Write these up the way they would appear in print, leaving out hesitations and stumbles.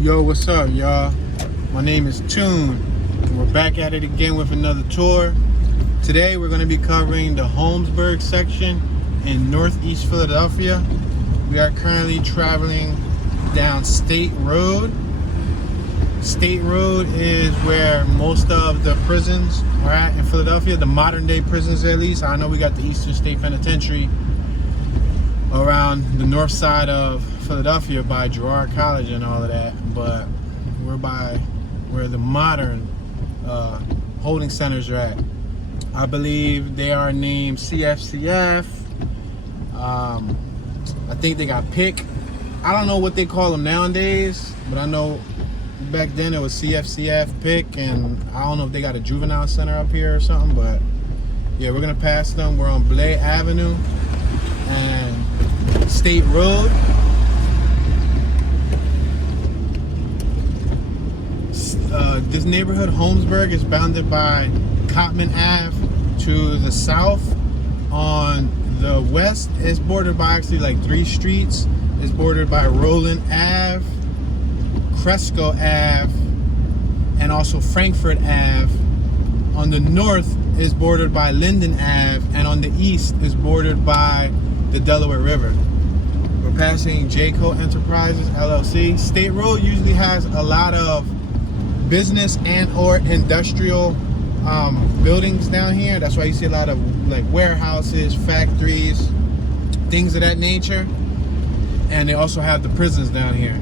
Yo, what's up, y'all? My name is Tune. We're back at it again with another tour. Today we're going to be covering the Holmesburg section in northeast Philadelphia. We are currently traveling down State Road. State Road is where most of the prisons are at in Philadelphia, the modern day prisons at least. I know we got the Eastern State Penitentiary around the north side of Philadelphia by Girard College and all of that, but we're by where the modern holding centers are at. I believe they are named CFCF. I think they got PIC. I don't know what they call them nowadays, but I know back then it was CFCF, PIC, and I don't know if they got a juvenile center up here or something, but yeah, we're gonna pass them. We're on Blay Avenue and State Road. This neighborhood, Holmesburg, is bounded by Cotman Ave to the south. On the west, it's bordered by actually like 3 streets. It's bordered by Roland Ave, Cresco Ave, and also Frankfurt Ave. On the north is bordered by Linden Ave, and on the east is bordered by the Delaware River. We're passing Jayco Enterprises LLC. State Road usually has a lot of business and or industrial buildings down here. That's why you see a lot of like warehouses, factories, things of that nature. And they also have the prisons down here.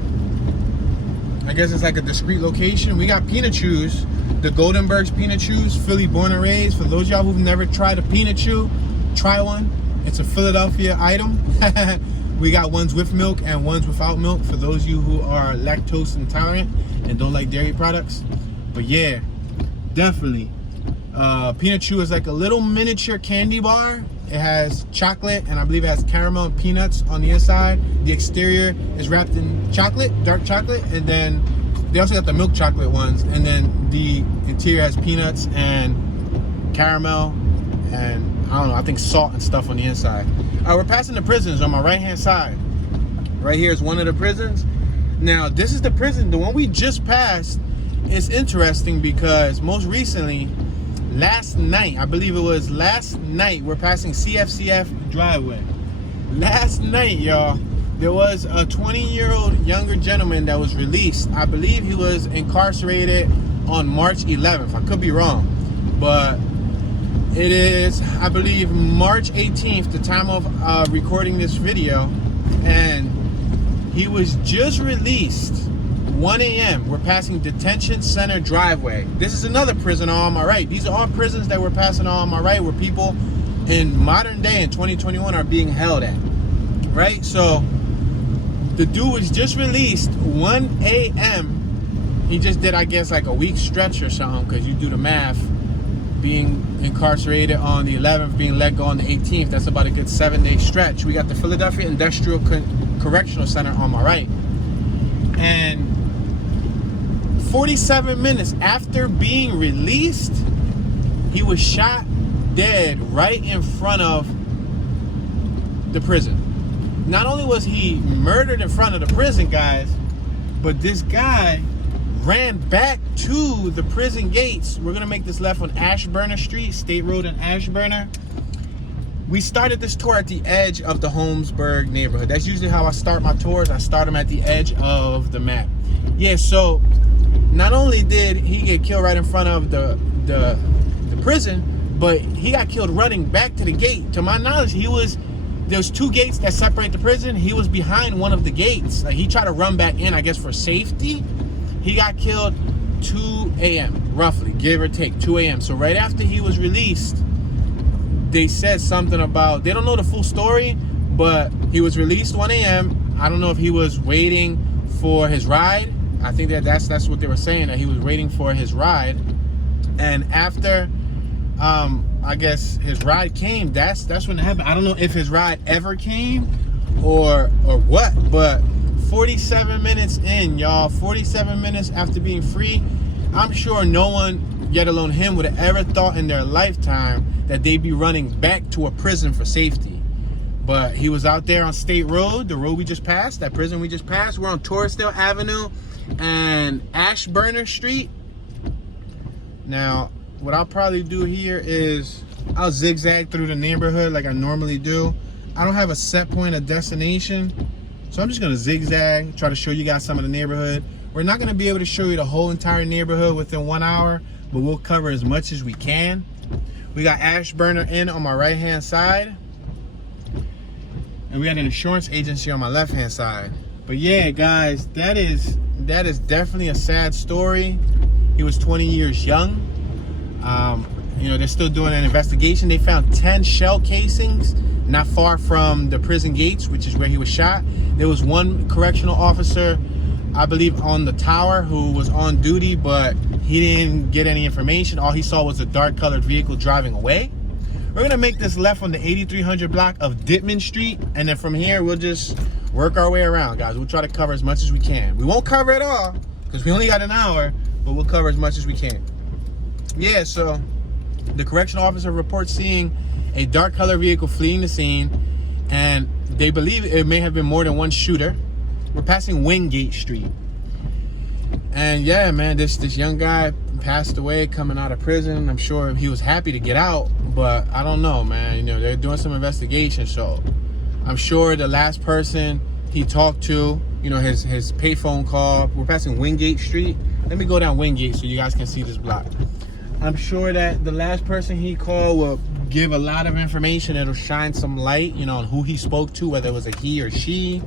I guess it's like a discrete location. We got peanut chews, the Goldenberg's peanut chews, Philly born and raised. For those of y'all who've never tried a peanut chew, try one. It's a Philadelphia item. We got ones with milk and ones without milk for those of you who are lactose intolerant and don't like dairy products. But yeah, definitely. Peanut chew is like a little miniature candy bar. It has chocolate and I believe it has caramel and peanuts on the inside. The exterior is wrapped in chocolate, dark chocolate, and then they also got the milk chocolate ones. And then the interior has peanuts and caramel and I don't know, I think salt and stuff on the inside. We're passing the prisons on my right hand side. Right here is one of the prisons. Now this is the prison, the one we just passed. It's interesting because most recently, last night, I believe it was last night, we're passing CFCF driveway. Last night, y'all, there was a 20-year-old younger gentleman that was released. I believe he was incarcerated on March 11th. I could be wrong, but it is, I believe, March 18th, the time of recording this video, and he was just released. 1 a.m. We're passing Detention Center driveway. This is another prison on my right. These are all prisons that we're passing on my right where people in modern day in 2021 are being held at. Right? So the dude was just released 1 a.m. He just did, I guess, like a week stretch or something, because you do the math. Being incarcerated on the 11th, being let go on the 18th, that's about a good 7-day stretch. We got the Philadelphia Industrial Correctional Center on my right. And 47 minutes after being released, he was shot dead right in front of the prison. Not only was he murdered in front of the prison, guys, but this guy ran back to the prison gates. We're gonna make this left on Ashburner Street, State Road and Ashburner. We started this tour at the edge of the Holmesburg neighborhood. That's usually how I start my tours. I start them at the edge of the map. Yeah, so not only did he get killed right in front of the prison, but he got killed running back to the gate. To my knowledge, there's 2 gates that separate the prison. He was behind one of the gates. Like, he tried to run back in, I guess, for safety. He got killed 2 a.m. roughly, give or take 2 a.m. So right after he was released, they said something about, they don't know the full story, but he was released 1 a.m. I don't know if he was waiting for his ride. I think that's what they were saying, that he was waiting for his ride. And after I guess his ride came, that's when it happened. I don't know if his ride ever came or what, but 47 minutes in, y'all, 47 minutes after being free, I'm sure no one, yet alone him, would have ever thought in their lifetime that they'd be running back to a prison for safety. But he was out there on State Road, the road we just passed, that prison we just passed. We're on Torresdale Avenue and Ashburner Street. Now, what I'll probably do here is I'll zigzag through the neighborhood like I normally do. I don't have a set point of destination, so I'm just gonna zigzag, try to show you guys some of the neighborhood. We're not gonna be able to show you the whole entire neighborhood within 1 hour, but we'll cover as much as we can. We got Ashburner Inn on my right-hand side, and we got an insurance agency on my left-hand side. But yeah, guys, that is definitely a sad story. He was 20 years young. You know, they're still doing an investigation. They found 10 shell casings not far from the prison gates, which is where he was shot. There was one correctional officer, I believe, on the tower who was on duty, but he didn't get any information. All he saw was a dark colored vehicle driving away. We're gonna make this left on the 8300 block of Dittman Street, and then from here we'll just work our way around, guys. We'll try to cover as much as we can. We won't cover it all because we only got an hour, but we'll cover as much as we can. Yeah, so the correctional officer reports seeing a dark colored vehicle fleeing the scene, and they believe it may have been more than one shooter. We're passing Wingate Street. And yeah, man, this young guy passed away coming out of prison. I'm sure he was happy to get out, but I don't know, man. You know, they're doing some investigation, so I'm sure the last person he talked to, you know, his payphone call. We're passing Wingate Street. Let me go down Wingate so you guys can see this block. I'm sure that the last person he called will give a lot of information. It'll shine some light, you know, on who he spoke to, whether it was a he or she.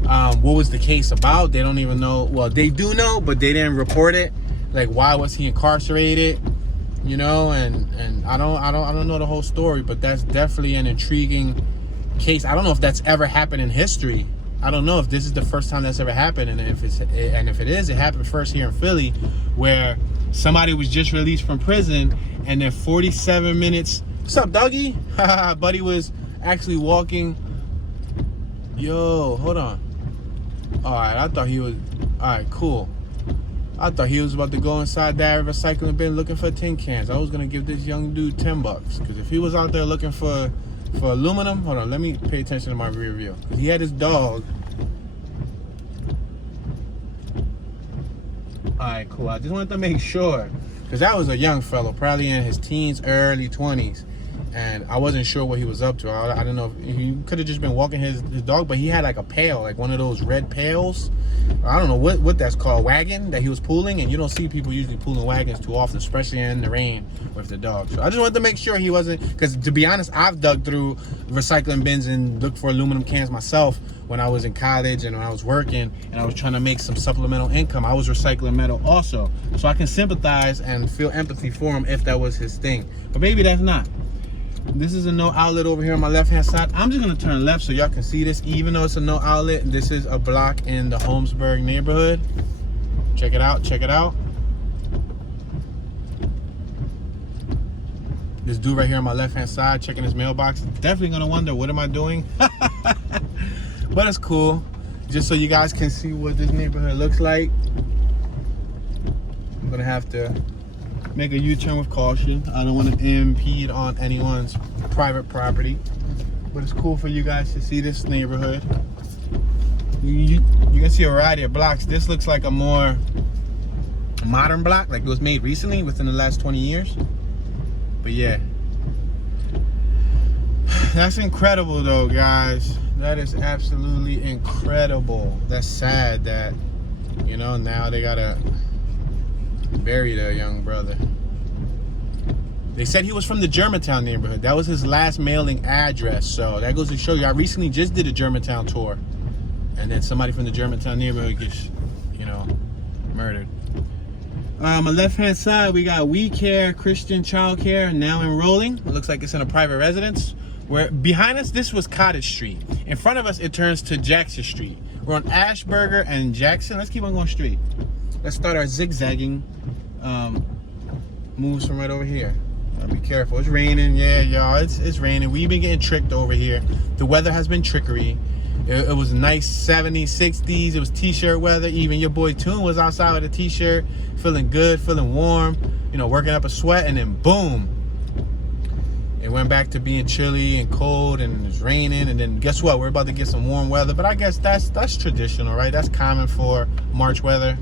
What was the case about? They don't even know. Well, they do know, but they didn't report it. Like, why was he incarcerated? You know, and I don't know the whole story, but that's definitely an intriguing case. I don't know if that's ever happened in history. I don't know if this is the first time that's ever happened, and if it is, it happened first here in Philly, where somebody was just released from prison, and then 47 minutes. What's up, doggy? Buddy was actually walking. Yo, hold on. All right, I thought he was. All right, cool. I thought he was about to go inside that recycling bin looking for tin cans. I was gonna give this young dude $10, because if he was out there looking for aluminum, hold on, let me pay attention to my rear view. He had his dog. All right, cool. I just wanted to make sure, because that was a young fellow, probably in his teens, early 20s. And I wasn't sure what he was up to. I don't know if he could have just been walking his dog, but he had like a pail, like one of those red pails. I don't know what that's called, wagon that he was pulling. And you don't see people usually pulling wagons too often, especially in the rain with the dog. So I just wanted to make sure he wasn't, because to be honest, I've dug through recycling bins and looked for aluminum cans myself when I was in college and when I was working and I was trying to make some supplemental income. I was recycling metal also. So I can sympathize and feel empathy for him if that was his thing. But maybe that's not. This is a no outlet over here on my left hand side. I'm just gonna turn left so y'all can see this. Even though it's a no outlet, this is a block in the Holmesburg neighborhood. Check it out, check it out. This dude right here on my left hand side checking his mailbox. Definitely gonna wonder, what am I doing? But it's cool, just so you guys can see what this neighborhood looks like. I'm gonna have to make a U-turn with caution. I don't want to impede on anyone's private property, but it's cool for you guys to see this neighborhood. You can see a variety of blocks. This looks like a more modern block, like it was made recently within the last 20 years. But yeah, that's incredible though, guys. That is absolutely incredible. That's sad that, you know, now they gotta bury their young brother. They said he was from the Germantown neighborhood. That was his last mailing address. So that goes to show you, I recently just did a Germantown tour, and then somebody from the Germantown neighborhood gets, you know, murdered. On my left hand side, we got We Care Christian Child Care now enrolling. It looks like it's in a private residence. Where behind us, this was Cottage Street. In front of us, it turns to Jackson Street. We're on Ashburger and Jackson. Let's keep on going straight. Let's start our zigzagging moves from right over here. Be careful. It's raining. Yeah, y'all. It's raining. We've been getting tricked over here. The weather has been trickery. It was nice 70s, 60s. It was t-shirt weather. Even your boy Toon was outside with a t-shirt, feeling good, feeling warm, you know, working up a sweat, and then boom. It went back to being chilly and cold, and it's raining, and then guess what? We're about to get some warm weather, but I guess that's traditional, right? That's common for March weather.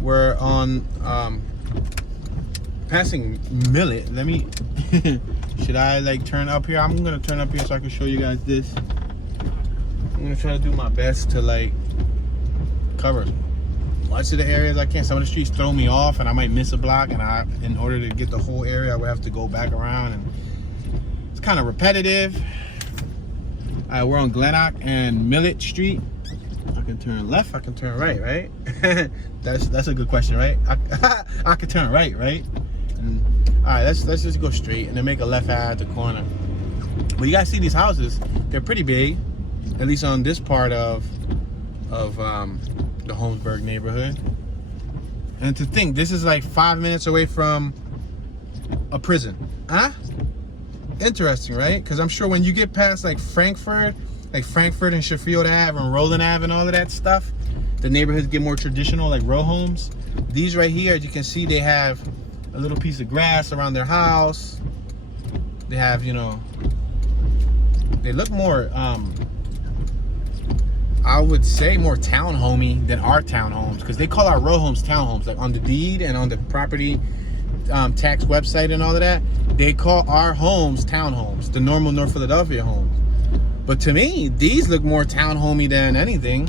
We're on passing Millet. Let me should I like turn up here? I'm gonna turn up here so I can show you guys this. I'm gonna try to do my best to like cover much of the areas I can. Some of the streets throw me off and I might miss a block, and in order to get the whole area I would have to go back around, and it's kind of repetitive. We're on Gwynedd and Millet Street. I can turn left, I can turn right? That's a good question, right? I can turn right? And, all right, let's just go straight and then make a left at the corner. But you guys see these houses, they're pretty big, at least on this part of the Holmesburg neighborhood. And to think, this is like 5 minutes away from a prison. Interesting, right? Because I'm sure when you get past like Frankfurt and Sheffield Ave and Roland Ave and all of that stuff, the neighborhoods get more traditional, like row homes. These right here, as you can see, they have a little piece of grass around their house. They have, you know, they look more I would say more townhomey than our townhomes, because they call our row homes townhomes. Like on the deed and on the property tax website and all of that, they call our homes townhomes, the normal North Philadelphia homes. But to me, these look more townhomey than anything.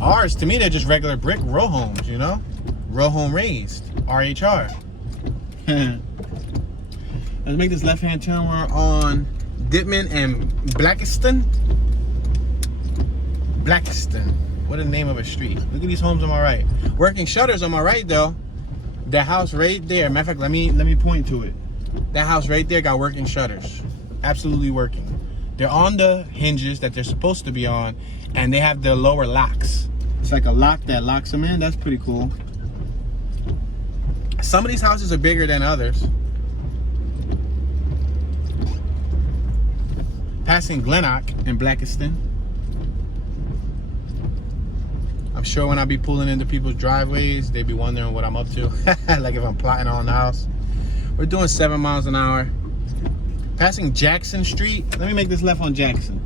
Ours, to me, they're just regular brick row homes, you know? Row home raised, RHR. Let's make this left-hand turn. We're on Dittman and Blackiston. What a name of a street. Look at these homes on my right. Working shutters on my right though. That house right there, matter of fact, let me point to it. That house right there got working shutters. Absolutely working. They're on the hinges that they're supposed to be on, and they have the lower locks. It's like a lock that locks them in. That's pretty cool. Some of these houses are bigger than others. Passing Gwynedd and Blackiston. I'm sure when I be pulling into people's driveways, they be wondering what I'm up to. Like if I'm plotting on the house. We're doing 7 miles an hour. Passing Jackson Street. Let me make this left on Jackson.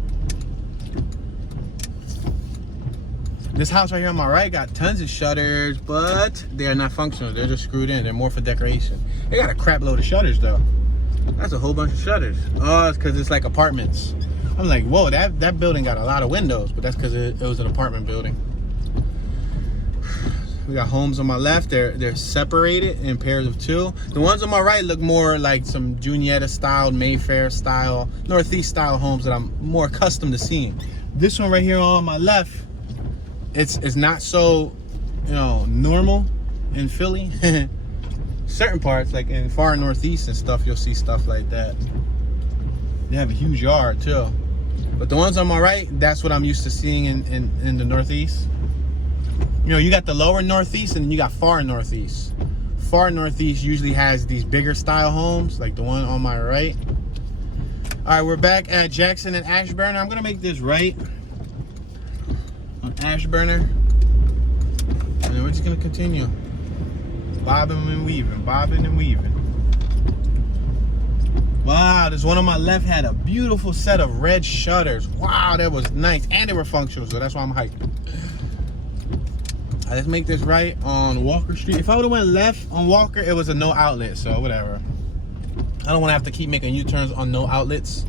This house right here on my right got tons of shutters, but they're not functional. They're just screwed in. They're more for decoration. They got a crap load of shutters though. That's a whole bunch of shutters. Oh, it's because it's like apartments. I'm like, whoa, that building got a lot of windows, but that's because it was an apartment building. We got homes on my left. They're separated in pairs of two. The ones on my right look more like some Junietta style, Mayfair style, Northeast style homes that I'm more accustomed to seeing. This one right here on my left, it's not so, you know, normal in Philly. Certain parts, like in far Northeast and stuff, you'll see stuff like that. They have a huge yard too. But the ones on my right, that's what I'm used to seeing in the Northeast. You know, you got the lower Northeast and then you got far Northeast. Far Northeast usually has these bigger style homes, like the one on my right. All right, we're back at Jackson and Ashburner. I'm gonna make this right on Ashburner, and then we're just gonna continue bobbing and weaving, bobbing and weaving. Wow, this one on my left had a beautiful set of red shutters. Wow, that was nice, and they were functional, so that's why I'm hyped. Let's make this right on Walker Street. If I would have went left on Walker, it was a no outlet, so whatever. I don't want to have to keep making U-turns on no outlets.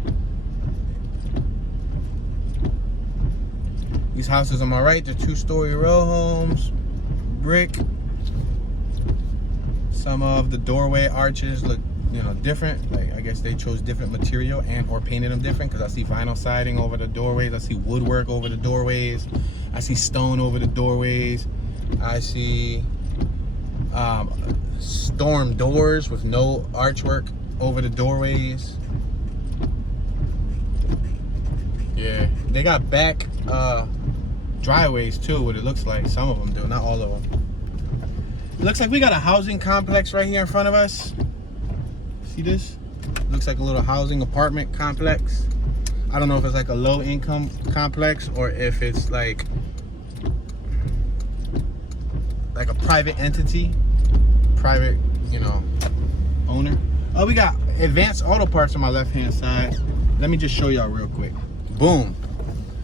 These houses on my right, they're 2-story row homes, brick. Some of the doorway arches look, you know, different. Like, I guess they chose different material and or painted them different, because I see vinyl siding over the doorways. I see woodwork over the doorways. I see stone over the doorways. I see storm doors with no archwork over the doorways. Yeah, they got back driveways too, what it looks like. Some of them do, not all of them. It looks like we got a housing complex right here in front of us. See this? Looks like a little housing apartment complex. I don't know if it's like a low income complex or if it's like a private entity, private, you know, owner. Oh, we got Advanced Auto Parts on my left-hand side. Let me just show y'all real quick. Boom.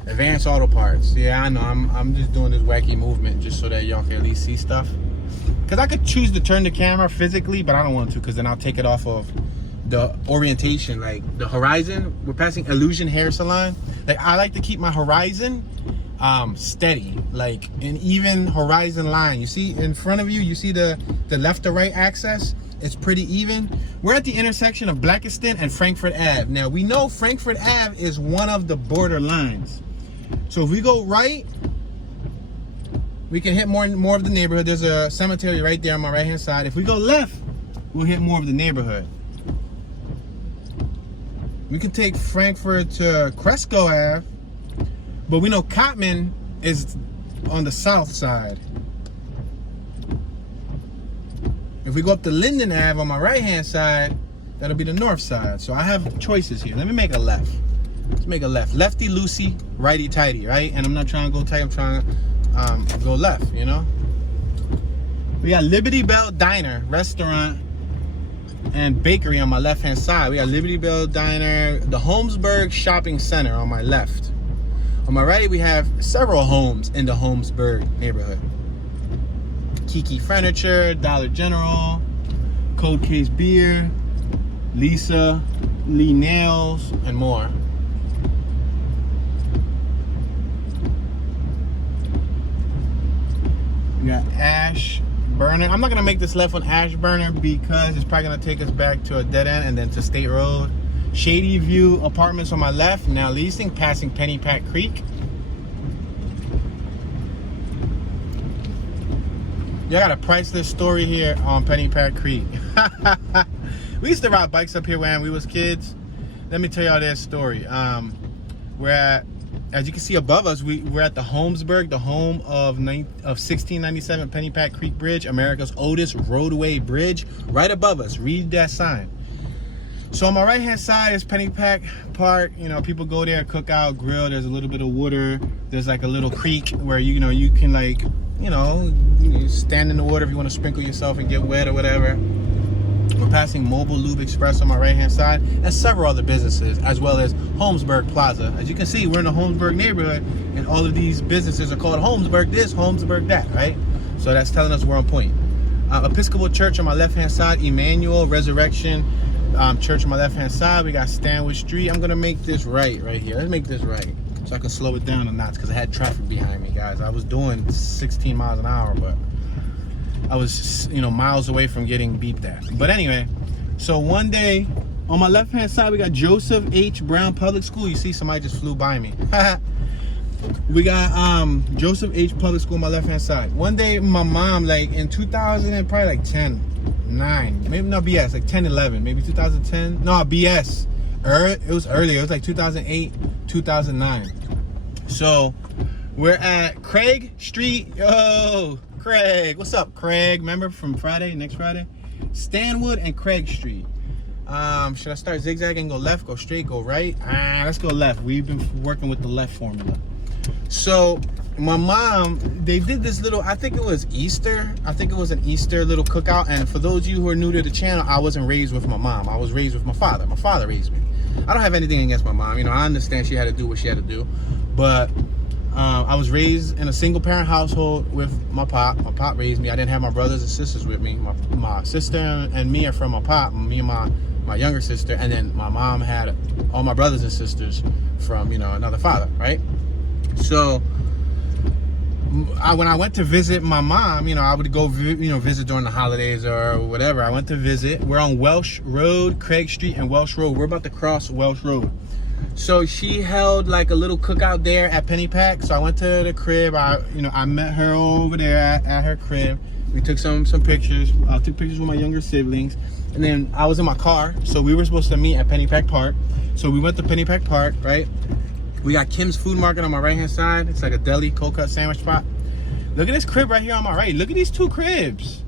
Advanced Auto Parts. Yeah, I know. I'm just doing this wacky movement just so that y'all can at least see stuff. Because I could choose to turn the camera physically, but I don't want to, because then I'll take it off of the orientation, like the horizon. We're passing Illusion Hair Salon. Like, I like to keep my horizon steady, like an even horizon line. You see in front of you, you see the left to right axis. It's pretty even. We're at the intersection of Blackiston and Frankfurt Ave. Now, we know Frankfurt Ave is one of the border lines. So if we go right, we can hit more of the neighborhood. There's a cemetery right there on my right hand side. If we go left, we'll hit more of the neighborhood. We can take Frankfurt to Cresco Ave, but we know Cotman is on the south side. If we go up to Linden Ave on my right hand side, that'll be the north side. So I have choices here. Let me make a left. Let's make a left. Lefty loosey, righty tighty, right? And I'm not trying to go tight, I'm trying to go left, you know? We got Liberty Bell Diner, restaurant, and bakery on my left hand side. We got Liberty Bell Diner, the Holmesburg Shopping Center on my left. On my right, we have several homes in the Holmesburg neighborhood. Kiki Furniture, Dollar General, Cold Case Beer, Lisa, Lee Nails, and more. We got Ash Burner. I'm not gonna make this left on Ash Burner because it's probably gonna take us back to a dead end and then to State Road. Shady View Apartments on my left, now leasing, passing Pennypack Creek. You got a priceless story here on Pennypack Creek. We used to ride bikes up here when we was kids. Let me tell y'all this story. We're at, as you can see above us, we're at the Holmesburg, the home of 1697 Pennypack Creek Bridge, America's oldest roadway bridge. Right above us, read that sign. So on my right hand side is Pennypack Park. You know, people go there, cook out, grill. There's a little bit of water. There's like a little creek where you know you can like, you know, stand in the water if you want to sprinkle yourself and get wet or whatever. We're passing Mobile Lube Express on my right hand side and several other businesses, as well as Holmesburg Plaza. As you can see, we're in the Holmesburg neighborhood and all of these businesses are called Holmesburg this, Holmesburg that, right? So that's telling us we're on point. Episcopal Church on my left hand side, Emmanuel Resurrection Church on my left hand side. We got Stanwood Street. I'm gonna make this right here. Let's make this right so I can slow it down a notch because I had traffic behind me, guys. I was doing 16 miles an hour, but I was, you know, miles away from getting beeped at. But anyway, so one day on my left hand side we got Joseph H. Brown Public School. You see somebody just flew by me. We got Joseph H. Public School on my left hand side. One day my mom, like in 2000 and probably like 10, 9, maybe not BS, like 10, 11, maybe 2010. No, BS. It was earlier. It was like 2008, 2009. So we're at Craig Street. Yo, Craig. What's up, Craig? Remember from Friday, next Friday? Stanwood and Craig Street. Should I start zigzagging, go left, go straight, go right? Let's go left. We've been working with the left formula. So my mom, they did this little, I think it was Easter. I think it was an Easter little cookout. And for those of you who are new to the channel, I wasn't raised with my mom. I was raised with my father. My father raised me. I don't have anything against my mom. You know, I understand she had to do what she had to do. But I was raised in a single parent household with my pop. My pop raised me. I didn't have my brothers and sisters with me. My sister and me are from my pop. Me and my younger sister. And then my mom had all my brothers and sisters from, you know, another father, right? So when I went to visit my mom, you know, I would go, you know, visit during the holidays or whatever. I went to visit. We're on Welsh Road, Craig Street and Welsh Road. We're about to cross Welsh Road. So she held like a little cookout there at Pennypack. So I went to the crib. I met her over there at her crib. We took some pictures. I took pictures with my younger siblings. And then I was in my car. So we were supposed to meet at Pennypack Park. So we went to Pennypack Park, right? We got Kim's Food Market on my right hand side. It's like a deli, cold cut sandwich spot. Look at this crib right here on my right. Look at these two cribs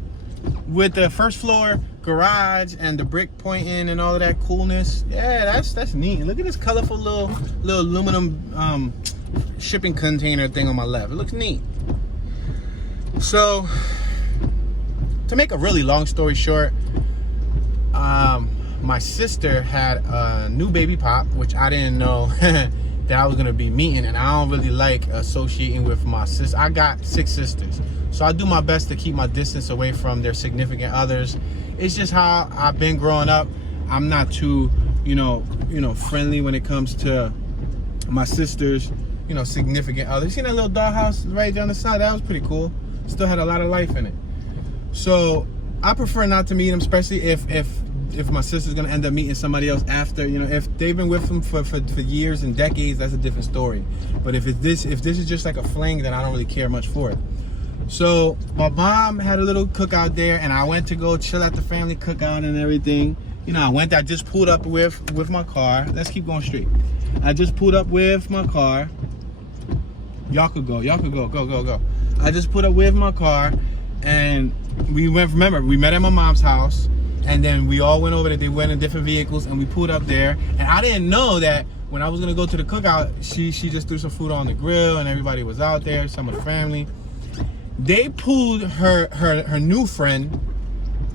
with the first floor garage and the brick pointing and all of that coolness. Yeah, that's neat. Look at this colorful little aluminum shipping container thing on my left. It looks neat. So to make a really long story short, my sister had a new baby pop, which I didn't know that I was gonna be meeting, and I don't really like associating with my sister. I got 6 sisters, so I do my best to keep my distance away from their significant others. It's just how I've been growing up. I'm not too, friendly when it comes to my sisters, significant others. You see that little dollhouse right down the side? That was pretty cool. Still had a lot of life in it. So I prefer not to meet them, especially if my sister's gonna end up meeting somebody else after. If they've been with them for years and decades, that's a different story. But if this is just like a fling, then I don't really care much for it. So my mom had a little cookout there, and I went to go chill at the family cookout and everything. I just pulled up with my car. Let's keep going straight. I just pulled up with my car. Y'all could go, go. I just put up with my car, and we met at my mom's house, and then we all went over there. They went in different vehicles, and we pulled up there, and I didn't know that when I was gonna go to the cookout, she just threw some food on the grill, and everybody was out there, some of the family. They pulled her new friend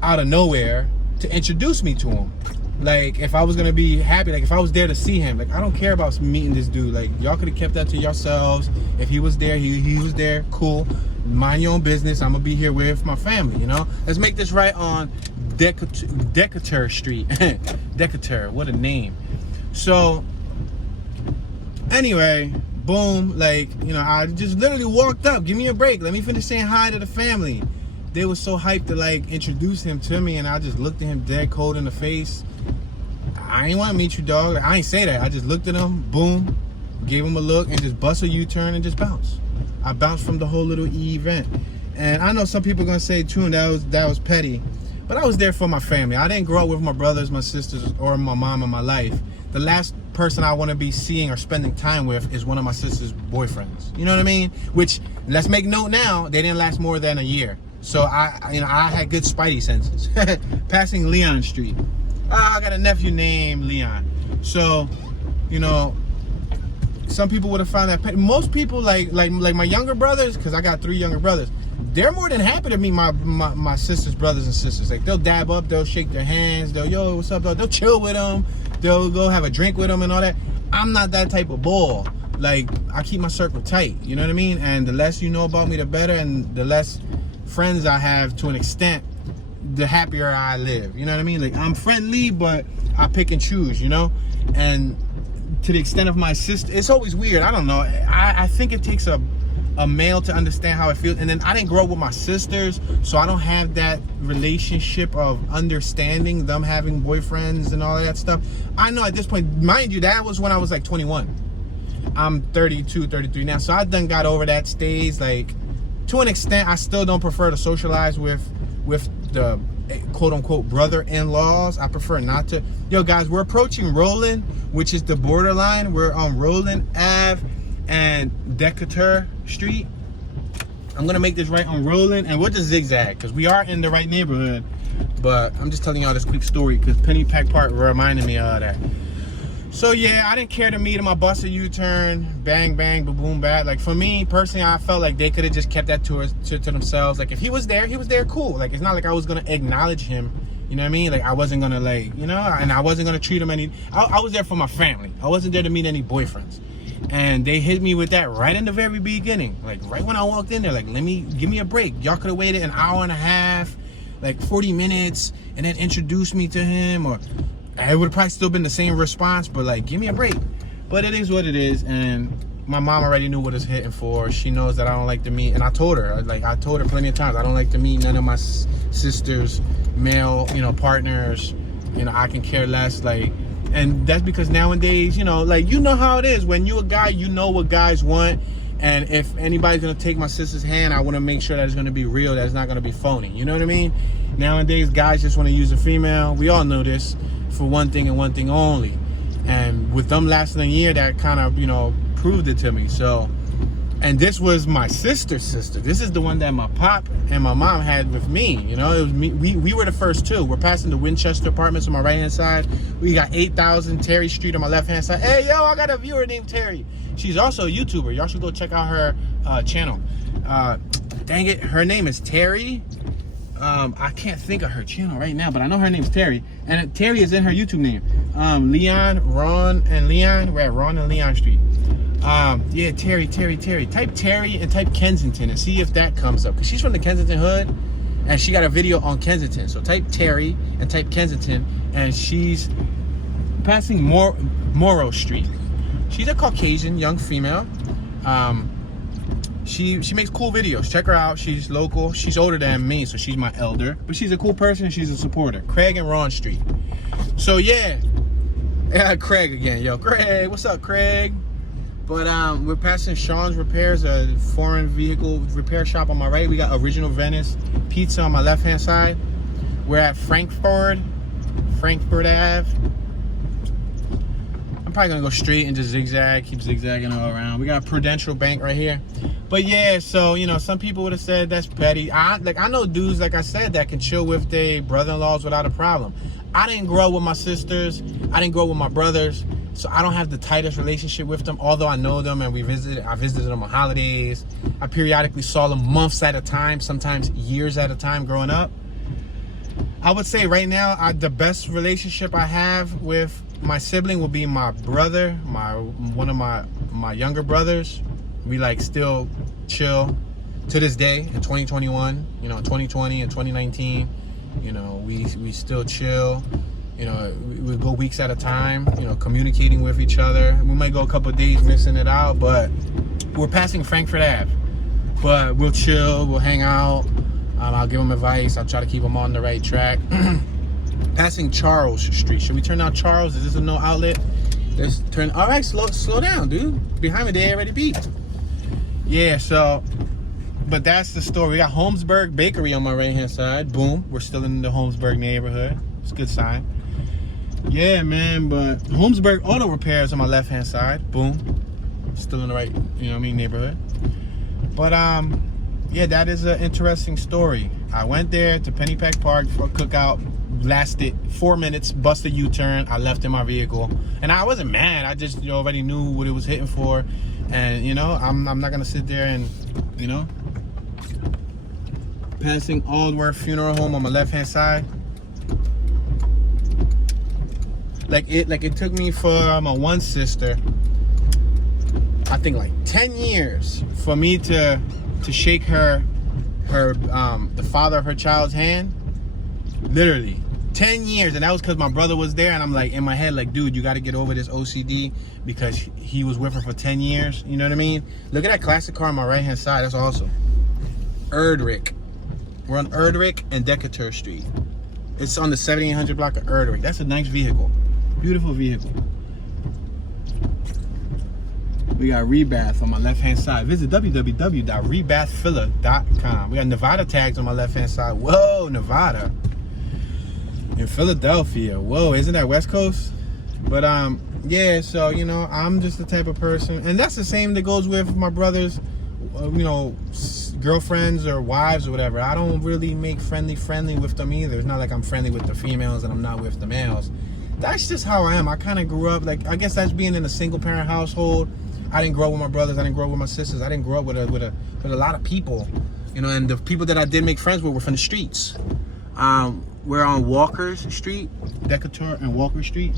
out of nowhere to introduce me to him. Like, if I was gonna be happy, like if I was there to see him, like I don't care about meeting this dude. Like, y'all could have kept that to yourselves. If he was there, he was there, cool. Mind your own business. I'm gonna be here with my family, Let's make this right on Decatur Street. Decatur, what a name. So anyway, boom, I just literally walked up. Give me a break. Let me finish saying hi to the family. They were so hyped to introduce him to me, and I just looked at him dead cold in the face. I ain't want to meet you, dog. I ain't say that. I just looked at him, boom, gave him a look, and just bust a U-turn and just bounced. I bounced from the whole little event. And I know some people are gonna say, "True, that was petty," but I was there for my family. I didn't grow up with my brothers, my sisters, or my mom in my life. The last person I want to be seeing or spending time with is one of my sister's boyfriends. You know what I mean? Which, let's make note now, they didn't last more than a year. So I had good spidey senses. Passing Leon Street. I got a nephew named Leon. So, some people would have found that petty. Most people, like my younger brothers, because I got 3 younger brothers, they're more than happy to meet my sister's brothers and sisters. Like, they'll dab up, they'll shake their hands, they'll, yo, what's up, dog? They'll chill with them, they'll go have a drink with them and all that. I'm not that type of bull. Like, I keep my circle tight, you know what I mean? And the less you know about me, the better, and the less friends I have, to an extent, the happier I live. You know what I mean? Like, I'm friendly, but I pick and choose, And to the extent of my sister, it's always weird. I don't know. I think it takes a male to understand how it feels. And then I didn't grow up with my sisters, so I don't have that relationship of understanding them having boyfriends and all of that stuff. I know at this point, mind you, that was when I was like 21. I'm 32, 33 now, so I done got over that stage. Like, to an extent, I still don't prefer to socialize with the quote-unquote brother-in-laws. I prefer not to. Yo, guys, we're approaching Roland, which is the borderline. We're on Roland Ave and Decatur Street. I'm gonna make this right on Roland, and we'll just zigzag because we are in the right neighborhood. But I'm just telling y'all this quick story because Pennypack Park reminded me of that. So yeah, I didn't care to meet him. I busted a U-turn, bang, bang, boom, bad. Like, for me personally, I felt like they could have just kept that to themselves. Like, if he was there, cool. Like, it's not like I was gonna acknowledge him. You know what I mean? Like, I wasn't gonna and I wasn't gonna treat him I was there for my family. I wasn't there to meet any boyfriends. And they hit me with that right in the very beginning. Like, right when I walked in there, like, give me a break. Y'all could have waited an hour and a half, like 40 minutes, and then introduced me to him, or it would have probably still been the same response, but like, give me a break. But it is what it is, and my mom already knew what it's hitting for. She knows that I don't like to meet, and I told her plenty of times, I don't like to meet none of my sister's male, partners. I can care less, like, and that's because nowadays, like, how it is. When you a guy, you know what guys want, and if anybody's gonna take my sister's hand, I want to make sure that it's gonna be real, that it's not gonna be phony. You know what I mean? Nowadays, guys just want to use a female. We all know this, for one thing and one thing only. And with them lasting a year, that kind of, proved it to me. So, and this was my sister's sister. This is the one that my pop and my mom had with me. It was me. We were the first two. We're passing the Winchester Apartments on my right hand side. We got 8000 Terry Street on my left hand side. Hey, yo, I got a viewer named Terry. She's also a YouTuber. Y'all should go check out her channel. Dang it, her name is Terry. I can't think of her channel right now, but I know her name's Terry, and Terry is in her YouTube name. Ron and Leon. We're at Ron and Leon Street. Yeah, Terry. Type Terry and type Kensington and see if that comes up, because she's from the Kensington hood, and she got a video on Kensington. So type Terry and type Kensington, and she's passing Morrow Street. She's a Caucasian young female. She makes cool videos. Check her out. She's local. She's older than me, so she's my elder. But she's a cool person and she's a supporter. Craig and Ron Street. So yeah, Craig again. Yo, Craig, what's up, Craig? But we're passing Sean's Repairs, a foreign vehicle repair shop on my right. We got Original Venice Pizza on my left-hand side. We're at Frankfurt Ave. I'm probably gonna go straight and just zigzag, keep zigzagging all around. We got Prudential Bank right here. But yeah, so you know, some people would have said that's petty. I know dudes, like I said, that can chill with their brother-in-laws without a problem. I didn't grow up with my sisters. I didn't grow up with my brothers, so I don't have the tightest relationship with them. Although I know them and I visited them on holidays. I periodically saw them months at a time, sometimes years at a time growing up. I would say right now, the best relationship I have with my sibling will be my brother, one of my younger brothers. We like still chill to this day in 2021, you know, 2020 and 2019, you know, we still chill. You know, we go weeks at a time, you know, communicating with each other. We might go a couple of days missing it out, but we're passing Frankfurt Ave. But we'll chill, we'll hang out. I'll give them advice. I'll try to keep them on the right track. Passing Charles Street. Should we turn down Charles? Is this a no outlet? Let's turn. All right, slow down, dude. Behind me, they already beeped. Yeah, so, but that's the story. We got Holmesburg Bakery on my right-hand side. Boom. We're still in the Holmesburg neighborhood. It's a good sign. Yeah, man, but Holmesburg Auto Repairs on my left-hand side. Boom. Still in the right, you know what I mean, neighborhood. But, yeah, that is an interesting story. I went there to Pennypack Park for a cookout. Lasted 4 minutes, bust a U-turn. I left in my vehicle, and I wasn't mad. I just already knew what it was hitting for, and you know, I'm not gonna sit there and, you know. Passing Aldworth Funeral Home on my left-hand side. Like it took me for my one sister, I think like 10 years for me to shake the father of her child's hand. Literally 10 years, and that was because my brother was there, and I'm like in my head like, dude, you got to get over this OCD, because he was with her for 10 years. You know what I mean? Look at that classic car on my right hand side. That's awesome. Erdrich. We're on Erdrich and Decatur Street. It's on the 7800 block of Erdrich. That's a nice vehicle. Beautiful vehicle. We got Rebath on my left hand side. Visit www.rebathfilla.com. We got Nevada tags on my left hand side. Whoa, Nevada. In Philadelphia. Whoa, isn't that West Coast? But yeah, so you know, I'm just the type of person, and that's the same that goes with my brothers, you know, girlfriends or wives or whatever. I don't really make friendly with them either. It's not like I'm friendly with the females and I'm not with the males. That's just how I am. I kind of grew up, like, I guess that's being in a single parent household. I didn't grow up with my brothers. I didn't grow up with my sisters. I didn't grow up with a lot of people, you know. And the people that I did make friends with were from the streets. We're on Walker's Street, Decatur and Walker Street.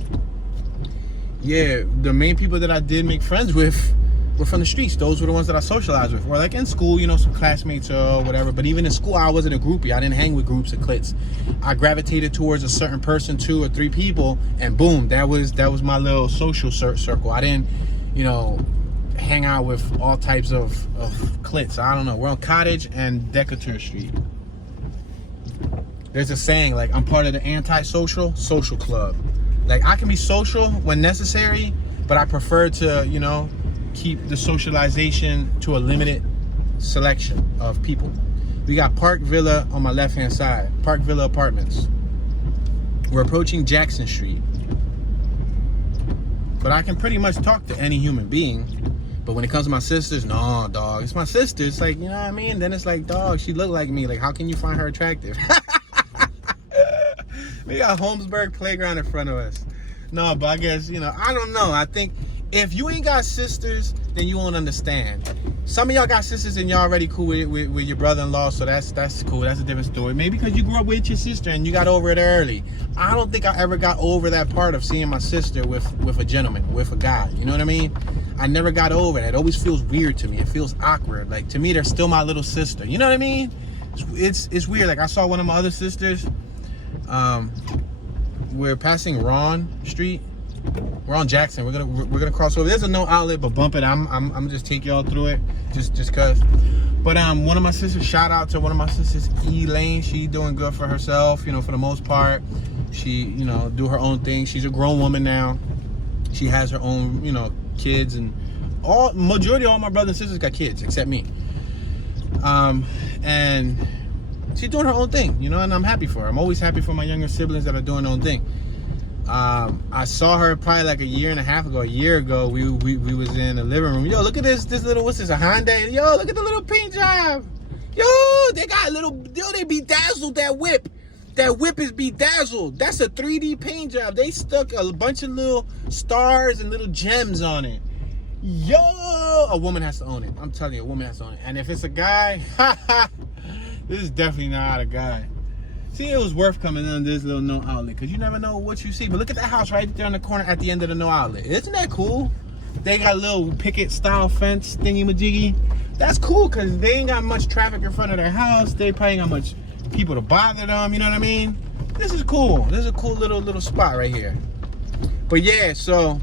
Yeah, the main people that I did make friends with were from the streets. Those were the ones that I socialized with. Or like in school, you know, some classmates or whatever. But even in school, I wasn't a groupie. I didn't hang with groups of cliques. I gravitated towards a certain person, 2 or 3 people, and boom, that was my little social circle. I didn't, you know, hang out with all types of cliques. I don't know. We're on Cottage and Decatur Street. There's a saying, like, I'm part of the anti-social social club. Like, I can be social when necessary, but I prefer to, you know, keep the socialization to a limited selection of people. We got Park Villa on my left-hand side. Park Villa Apartments. We're approaching Jackson Street. But I can pretty much talk to any human being. But when it comes to my sisters, no, dog. It's my sister. It's like, you know what I mean? Then it's like, dog, she look like me. Like, how can you find her attractive? We got Holmesburg Playground in front of us. No, but I guess, you know, I don't know. I think if you ain't got sisters then you won't understand. Some of y'all got sisters and y'all already cool with your brother-in-law, so that's cool. That's a different story. Maybe because you grew up with your sister and you got over it early. I don't think I ever got over that part of seeing my sister with a gentleman, with a guy. You know what I mean? I never got over that. It always feels weird to me. It feels awkward. Like, to me, they're still my little sister. You know what I mean? It's weird. Like, I saw one of my other sisters. We're passing Ron Street. We're on Jackson. We're gonna cross over. There's a no outlet, but bump it. I'm just take y'all through it, just cause. But one of my sisters, shout out to one of my sisters, Elaine. She doing good for herself, you know, for the most part. She, you know, do her own thing. She's a grown woman now. She has her own, you know, kids, and majority of all my brothers and sisters got kids except me. And she's doing her own thing, you know, and I'm happy for her. I'm always happy for my younger siblings that are doing their own thing. I saw her probably like a year ago. We was in the living room. Yo, look at this little, what's this, a Hyundai? Yo, look at the little paint job. Yo, they got they bedazzled that whip. That whip is bedazzled. That's a 3D paint job. They stuck a bunch of little stars and little gems on it. Yo, a woman has to own it. I'm telling you, a woman has to own it. And if it's a guy, this is definitely not a guy. See, it was worth coming in this little no outlet, because you never know what you see. But look at that house right there on the corner at the end of the no outlet. Isn't that cool? They got a little picket style fence thingy majiggy. That's cool, because they ain't got much traffic in front of their house. They probably ain't got much people to bother them, you know what I mean? This is cool. This is a cool little spot right here. But yeah, so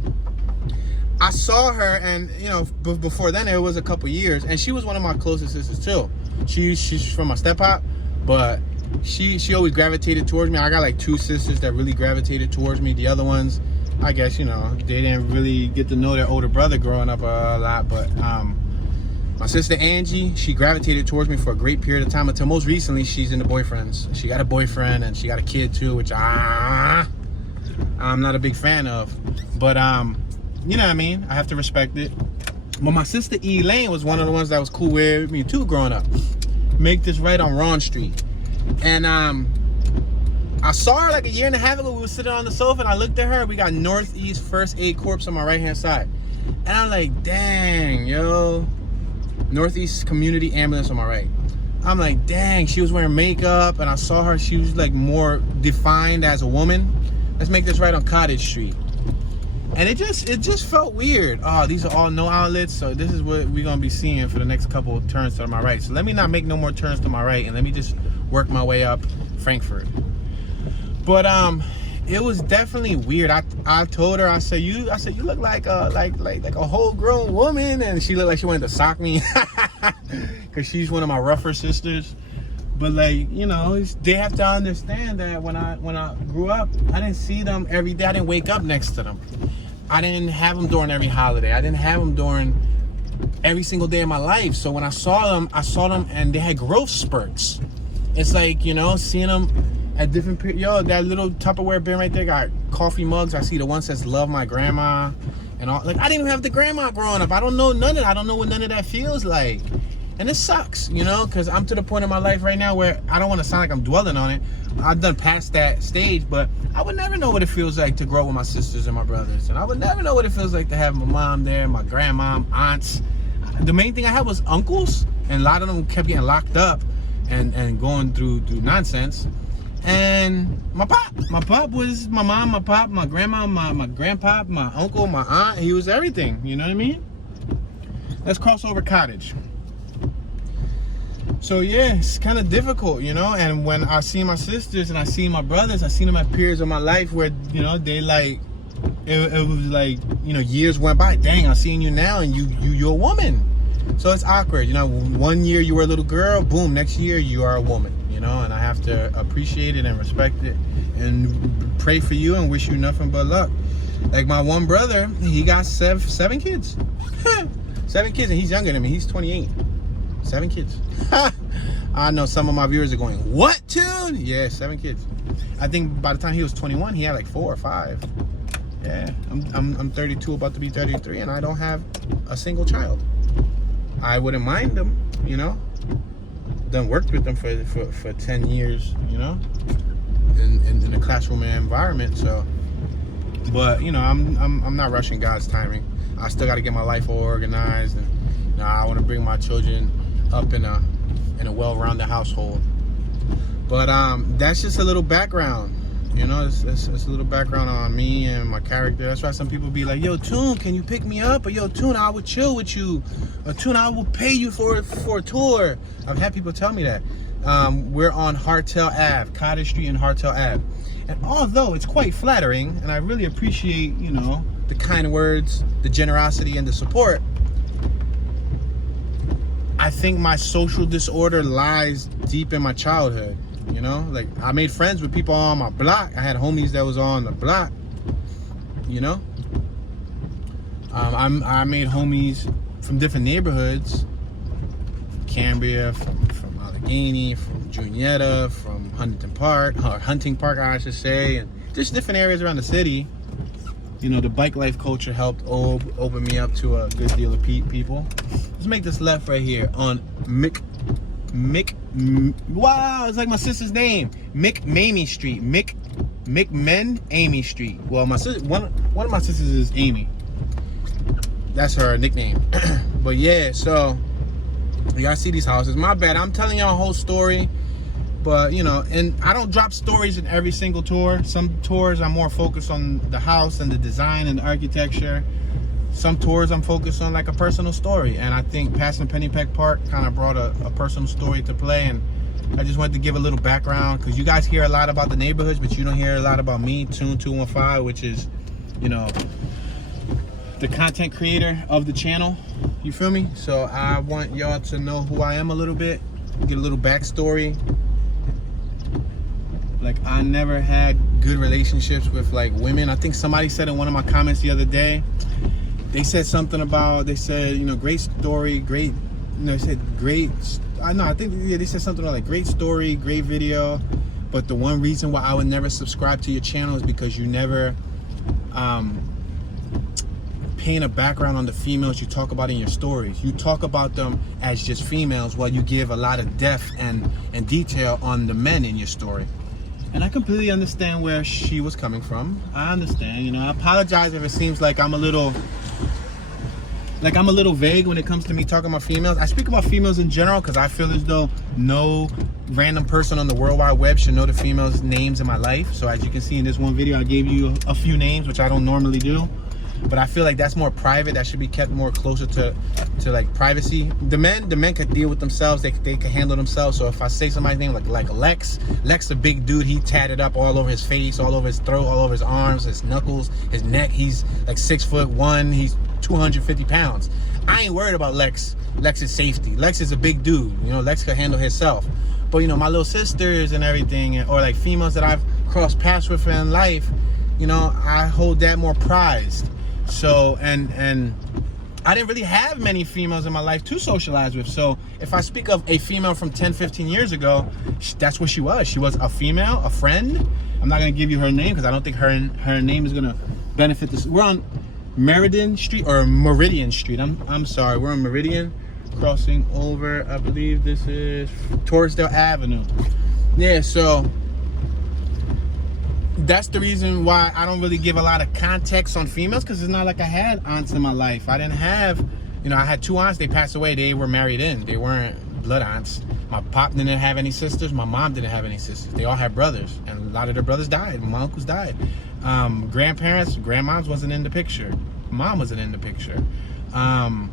I saw her, and you know, before then it was a couple years, and she was one of my closest sisters too. She's from my step-pop, but she always gravitated towards me. I got like 2 sisters that really gravitated towards me. The other ones, I guess, you know, they didn't really get to know their older brother growing up a lot. But my sister Angie, she gravitated towards me for a great period of time, until most recently she's into boyfriends. She got a boyfriend and she got a kid too, which I'm not a big fan of. But you know what I mean? I have to respect it. But my sister Elaine was one of the ones that was cool with me too growing up. Make this right on Ron Street. And I saw her like a year and a half ago. We were sitting on the sofa and I looked at her. We got Northeast First Aid Corps on my right hand side. And I'm like, dang, yo. Northeast Community Ambulance on my right. I'm like, dang, she was wearing makeup, and I saw her, she was like more defined as a woman. Let's make this right on Cottage Street. And it just felt weird. Oh, these are all no outlets, so this is what we're gonna be seeing for the next couple of turns to my right. So let me not make no more turns to my right, and let me just work my way up Frankfurt. But it was definitely weird. I told her, I said you look like a whole grown woman, and she looked like she wanted to sock me because she's one of my rougher sisters. But like, you know, they have to understand that when I grew up, I didn't see them every day. I didn't wake up next to them. I didn't have them during every holiday. I didn't have them during every single day of my life. So when I saw them and they had growth spurts. It's like, you know, seeing them at different periods. Yo, that little Tupperware bin right there got coffee mugs. I see the one says love my grandma and all. Like, I didn't even have the grandma growing up. I don't know none of that. I don't know what none of that feels like. And it sucks, you know, because I'm to the point in my life right now where I don't want to sound like I'm dwelling on it. I've done past that stage, but I would never know what it feels like to grow with my sisters and my brothers. And I would never know what it feels like to have my mom there, my grandma, aunts. The main thing I had was uncles, and a lot of them kept getting locked up and going through nonsense. And my pop was my mom, my pop, my grandma, my grandpa, my uncle, my aunt. He was everything, you know what I mean? Let's cross over Cottage. So yeah, it's kind of difficult, you know. And when I see my sisters and I see my brothers, I seen them at periods of my life where, you know, they like, it was like, you know, years went by. Dang, I'm seeing you now, and you're a woman. So it's awkward, you know. One year you were a little girl, boom, next year you are a woman, you know. And I have to appreciate it and respect it and pray for you and wish you nothing but luck. Like my one brother, he got seven kids. 7 kids, and he's younger than me. He's 28. 7 kids. I know some of my viewers are going, what, dude? Yeah, 7 kids. I think by the time he was 21, he had like 4 or 5. Yeah, I'm 32, about to be 33, and I don't have a single child. I wouldn't mind them, you know. Done worked with them for 10 years, you know, in a classroom environment. So, but you know, I'm not rushing God's timing. I still got to get my life organized, and I want to bring my children up in a well-rounded household. But that's just a little background. It's a little background on me and my character. That's why some people be like, yo, Toon, can you pick me up? Or yo, Toon, I would chill with you. Or Toon, I will pay you for a tour. I've had people tell me that. We're on Hartel Ave, Cottage Street and Hartel Ave. And although it's quite flattering, and I really appreciate, the kind words, the generosity, and the support, I think my social disorder lies deep in my childhood. Like I made friends with people on my block. I had homies that was on the block. I made homies from different neighborhoods, from Cambria, from Allegheny, from Gwynedd, from Hunting Park, I should say, and just different areas around the city. The bike life culture helped open me up to a good deal of people. Let's make this left right here on wow, it's like my sister's name, McMamie Street, McMen Street. Well, my sister, one of my sisters is Amy. That's her nickname. But yeah, so y'all see these houses. My bad, I'm telling y'all a whole story, but and I don't drop stories in every single tour. Some tours I'm more focused on the house and the design and the architecture. Some tours I'm focused on like a personal story, and I think passing Pennypack Park kind of brought a personal story to play, and I just wanted to give a little background, because you guys hear a lot about the neighborhoods, but you don't hear a lot about me, Toon 215, which is, the content creator of the channel. You feel me? So I want y'all to know who I am a little bit, get a little backstory. Like, I never had good relationships with like women. I think somebody said in one of my comments the other day, they said something about, great story, great, they said great, I think they said something like great story, great video, but the one reason why I would never subscribe to your channel is because you never paint a background on the females you talk about in your stories. You talk about them as just females, while you give a lot of depth and detail on the men in your story. And I completely understand where she was coming from. I understand, I apologize if it seems like I'm a little vague when it comes to me talking about females. I speak about females in general because I feel as though no random person on the World Wide Web should know the females' names in my life. So as you can see in this one video, I gave you a few names, which I don't normally do. But I feel like that's more private. That should be kept more closer to like privacy. The men could deal with themselves. They could handle themselves. So if I say somebody's name like Lex, a big dude, he tatted up all over his face, all over his throat, all over his arms, his knuckles, his neck. He's like 6'1". He's 250 pounds. I ain't worried about Lex's safety. Lex is a big dude. Lex could handle himself. But my little sisters and everything, or like females that I've crossed paths with in life, I hold that more prized. So, and I didn't really have many females in my life to socialize with. So if I speak of a female from 10-15 years ago, that's what she was. She was a female, a friend. I'm not going to give you her name because I don't think her name is going to benefit this. We're on Meridian Street, or Meridian Street. I'm sorry. We're on Meridian, crossing over, I believe this is Torresdale Avenue. Yeah, so that's the reason why I don't really give a lot of context on females, because it's not like I had aunts in my life. I didn't have, I had two aunts. They passed away. They were married in. They weren't blood aunts. My pop didn't have any sisters. My mom didn't have any sisters. They all had brothers, and a lot of their brothers died. My uncles died. Grandparents, grandmoms wasn't in the picture. Mom wasn't in the picture. I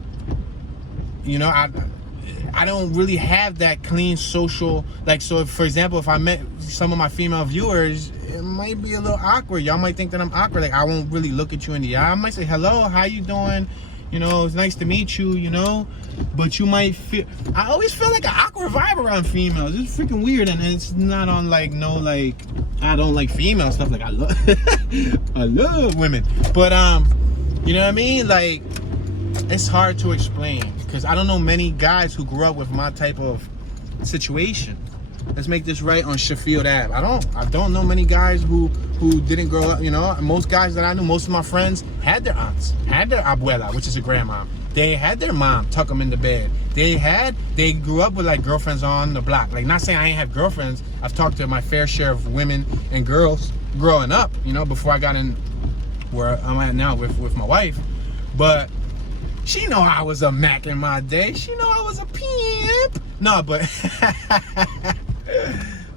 don't really have that clean social, like, so if, for example, if I met some of my female viewers, it might be a little awkward. Y'all might think that I'm awkward. Like, I won't really look at you in the eye. I might say, hello, how you doing? It's nice to meet you, but you might feel, I always feel like an awkward vibe around females. It's freaking weird, and it's not on like, I don't like female stuff. Like, I love women, but you know what I mean? Like, it's hard to explain because I don't know many guys who grew up with my type of situation. Let's make this right on Sheffield Ave. I don't know many guys who didn't grow up, most guys that I knew, most of my friends had their aunts, had their abuela, which is a grandma. They had their mom tuck them in the bed. They grew up with like girlfriends on the block. Like, not saying I ain't have girlfriends. I've talked to my fair share of women and girls growing up, before I got in where I'm at now with my wife. But She know I was a Mac in my day. She know I was a pimp. No, but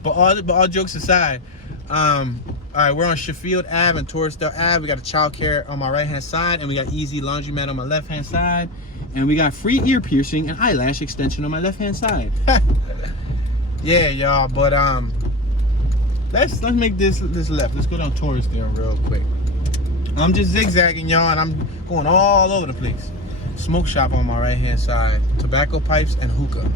but all jokes aside, all right, we're on Sheffield Ave and Torresdale Ave. We got a child care on my right hand side, and we got Easy Laundromat on my left hand side, and we got free ear piercing and eyelash extension on my left hand side. Yeah, y'all. But let's make this left. Let's go down Torresdale real quick. I'm just zigzagging, y'all, and I'm going all over the place. Smoke shop on my right hand side, tobacco pipes and hookah.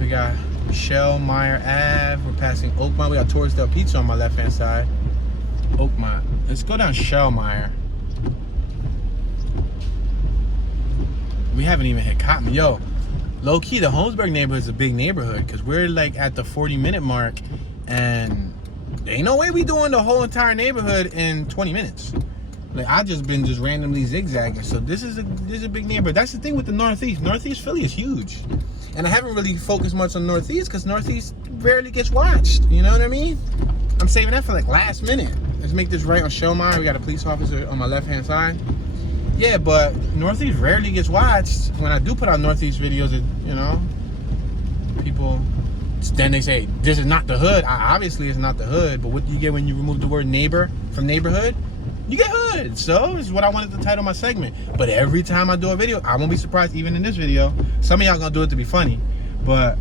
We got Shellmeyer Ave. We're passing Oakmont. We got Torresdale Pizza on my left hand side. Oakmont. Let's go down Shellmeyer. We haven't even hit Cotton. Yo, low key, the Holmesburg neighborhood is a big neighborhood because we're like at the 40-minute mark, and there ain't no way we doing the whole entire neighborhood in 20 minutes. Like, I just been randomly zigzagging. So this is a big neighborhood. That's the thing with the Northeast. Northeast Philly is huge. And I haven't really focused much on Northeast because Northeast rarely gets watched. You know what I mean? I'm saving that for like last minute. Let's make this right on Shellmeyer. We got a police officer on my left-hand side. Yeah, but Northeast rarely gets watched. When I do put out Northeast videos, you know, people, then they say, this is not the hood. Obviously, it's not the hood. But what do you get when you remove the word neighbor from neighborhood? You get hood. So this is what I wanted to title my segment. But every time I do a video, I won't be surprised, even in this video, some of y'all gonna do it to be funny. But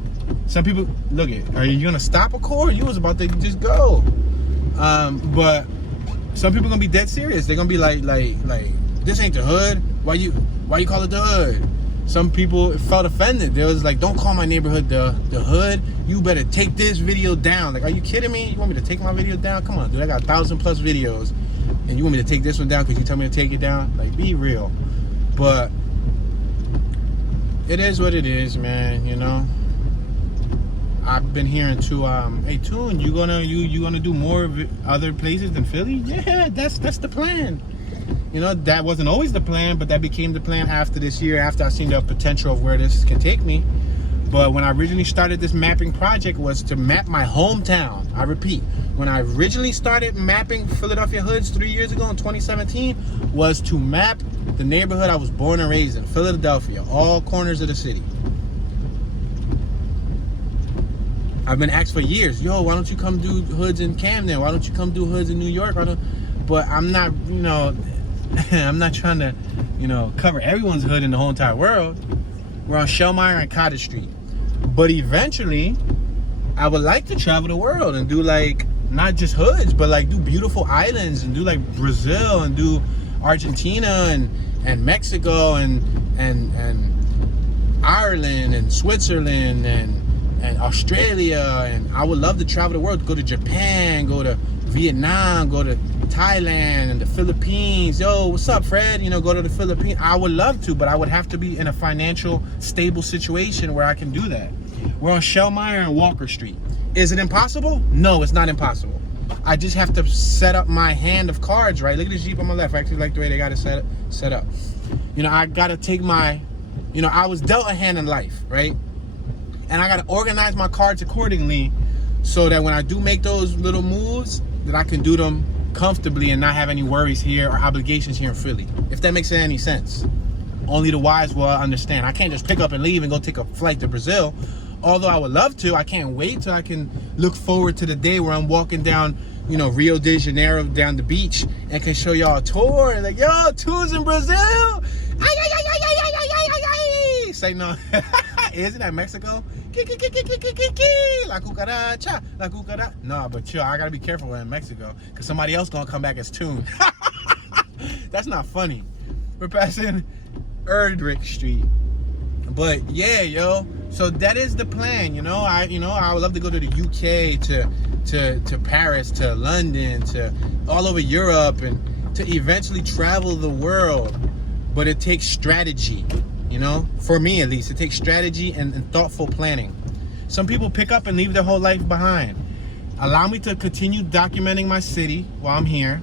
some people, look at, are you gonna stop a core? You was about to just go. But some people gonna be dead serious. They're gonna be like, this ain't the hood. Why you call it the hood? Some people felt offended. They was like, don't call my neighborhood the hood. You better take this video down. Like, are you kidding me? You want me to take my video down? Come on, dude. I got 1,000+ videos. And you want me to take this one down because you tell me to take it down? Like, be real. But it is what it is, man. You know, I've been hearing too. Hey, Toon, you gonna do more other places than Philly? Yeah, that's the plan. You know, that wasn't always the plan, but that became the plan after this year, after I seen the potential of where this can take me. But when I originally started this mapping project was to map my hometown. I repeat, when I originally started mapping Philadelphia hoods 3 years ago in 2017, was to map the neighborhood I was born and raised in, Philadelphia, all corners of the city. I've been asked for years, yo, why don't you come do hoods in Camden? Why don't you come do hoods in New York? But I'm not, you know, I'm not trying to, you know, cover everyone's hood in the whole entire world. We're on Shellmeyer and Cottage Street. But eventually, I would like to travel the world and do like, not just hoods, but like do beautiful islands and do like Brazil and do Argentina and Mexico and Ireland and Switzerland and Australia. And I would love to travel the world, go to Japan, go to Vietnam, go to Thailand and the Philippines. Yo, what's up, Fred? You know, go to the Philippines. I would love to, but I would have to be in a financial stable situation where I can do that. We're on Shellmeyer and Walker Street. Is it impossible? No, it's not impossible. I just have to set up my hand of cards, right? Look at this Jeep on my left. I actually like the way they got it set up. You know, I got to take my, you know, I was dealt a hand in life, right? And I got to organize my cards accordingly so that when I do make those little moves, that I can do them comfortably and not have any worries here or obligations here in Philly. If that makes any sense. Only the wise will understand. I can't just pick up and leave and go take a flight to Brazil. Although I would love to, I can't wait till I can look forward to the day where I'm walking down, you know, Rio de Janeiro down the beach and can show y'all a tour and like, yo, tours in Brazil. Say no. Isn't that Mexico? La cucaracha, la cucaracha. No, but chill, I gotta be careful in Mexico because somebody else gonna come back as Toon. That's not funny. We're passing Erdrich Street. But yeah, yo. So that is the plan, you know. I would love to go to the UK, to Paris, to London, to all over Europe, and to eventually travel the world. But it takes strategy, you know. For me, at least, it takes strategy and thoughtful planning. Some people pick up and leave their whole life behind. Allow me to continue documenting my city while I'm here.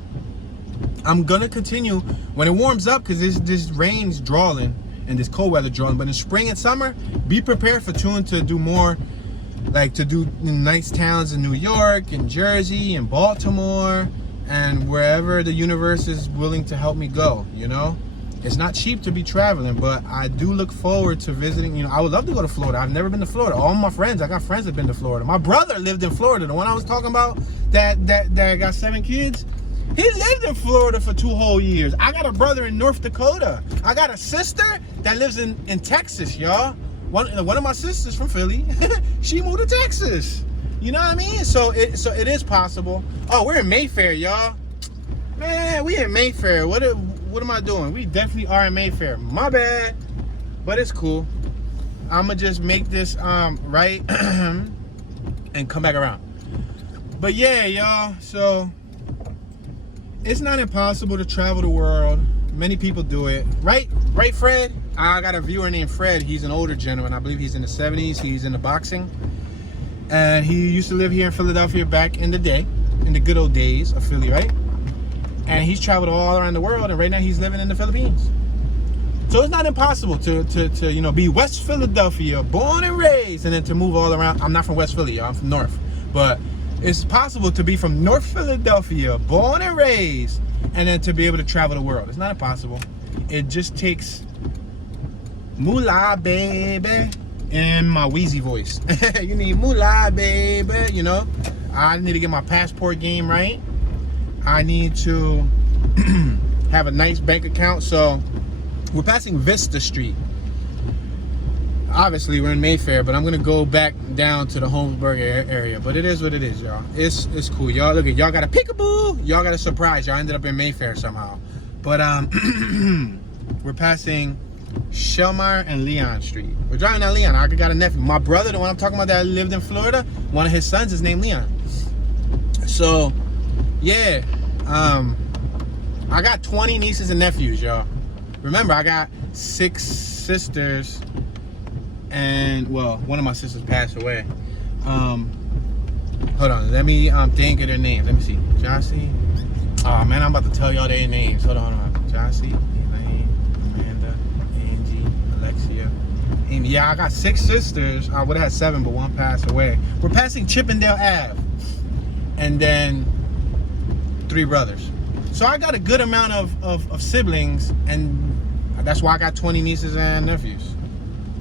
I'm gonna continue when it warms up because this rain's drawing and this cold weather drawing. But in spring and summer, be prepared for Toon to do more, like to do nice towns in New York and Jersey and Baltimore and wherever the universe is willing to help me go, you know? It's not cheap to be traveling, but I do look forward to visiting. You know, I would love to go to Florida. I've never been to Florida. All my friends, I got friends that have been to Florida. My brother lived in Florida. The one I was talking about that got 7 kids, he lived in Florida for 2 whole years. I got a brother in North Dakota. I got a sister that lives in Texas, y'all. One of my sisters from Philly, she moved to Texas. You know what I mean? So it is possible. Oh, we're in Mayfair, y'all. Man, we in Mayfair. What am I doing? We definitely are in Mayfair. My bad, but it's cool. I'ma just make this right and come back around. But yeah, y'all. So it's not impossible to travel the world. Many people do it, right? Right, Fred? I got a viewer named Fred. He's an older gentleman. I believe he's in the 70s. He's into boxing, and he used to live here in Philadelphia back in the day, in the good old days of Philly, right? And he's traveled all around the world, and right now he's living in the Philippines. So it's not impossible to you know, be West Philadelphia, born and raised, and then to move all around. I'm not from West Philly, y'all. I'm from North. But it's possible to be from North Philadelphia, born and raised, and then to be able to travel the world. It's not impossible. It just takes moolah, baby, in my wheezy voice. You need moolah, baby, you know. I need to get my passport game right. I need to have a nice bank account. So we're passing Vista Street. Obviously we're in Mayfair, but I'm gonna go back down to the Holmesburg area. But it is what it is, y'all. It's cool. Y'all look at, y'all got a peekaboo. Y'all got a surprise. Y'all ended up in Mayfair somehow. But we're passing Shellmeyer and Leon Street. We're driving down Leon. I got a nephew. My brother, the one I'm talking about that lived in Florida, one of his sons is named Leon. So yeah, I got 20 nieces and nephews, y'all. Remember, I got 6 sisters, and well, one of my sisters passed away. Hold on, let me think of their names. Let me see. Jossie. Oh man, I'm about to tell y'all their names. Hold on. Jossie, Elaine, Amanda, Angie, Alexia, Amy. Yeah, I got 6 sisters. I would have had 7, but one passed away. We're passing Chippendale Ave, and then 3 brothers. So I got a good amount of siblings, and that's why I got 20 nieces and nephews.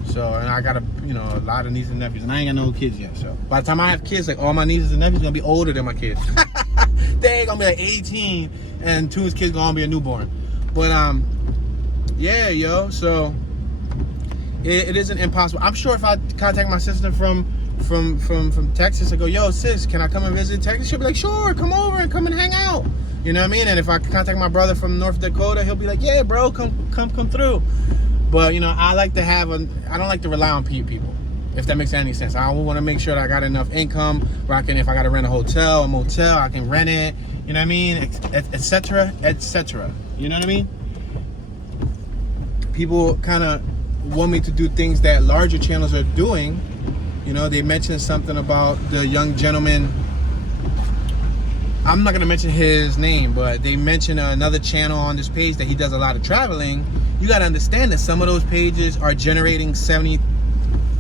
So, and I got a lot of nieces and nephews, and I ain't got no kids yet. So by the time I have kids, like all my nieces and nephews gonna be older than my kids. They ain't gonna be like 18, and 2 of his kids gonna be a newborn. But yeah, yo. So it isn't impossible. I'm sure if I contact my sister from Texas, I go, yo, sis, can I come and visit Texas? She'll be like, sure, come over and come and hang out. You know what I mean? And if I contact my brother from North Dakota, he'll be like, yeah, bro, come through. But, you know, I don't like to rely on people, if that makes any sense. I want to make sure that I got enough income where I can, if I got to rent a hotel, a motel, I can rent it, you know what I mean? Etc. You know what I mean? People kind of want me to do things that larger channels are doing. You know, they mentioned something about the young gentleman. I'm not going to mention his name, but they mentioned another channel on this page that he does a lot of traveling. You got to understand that some of those pages are generating $70,000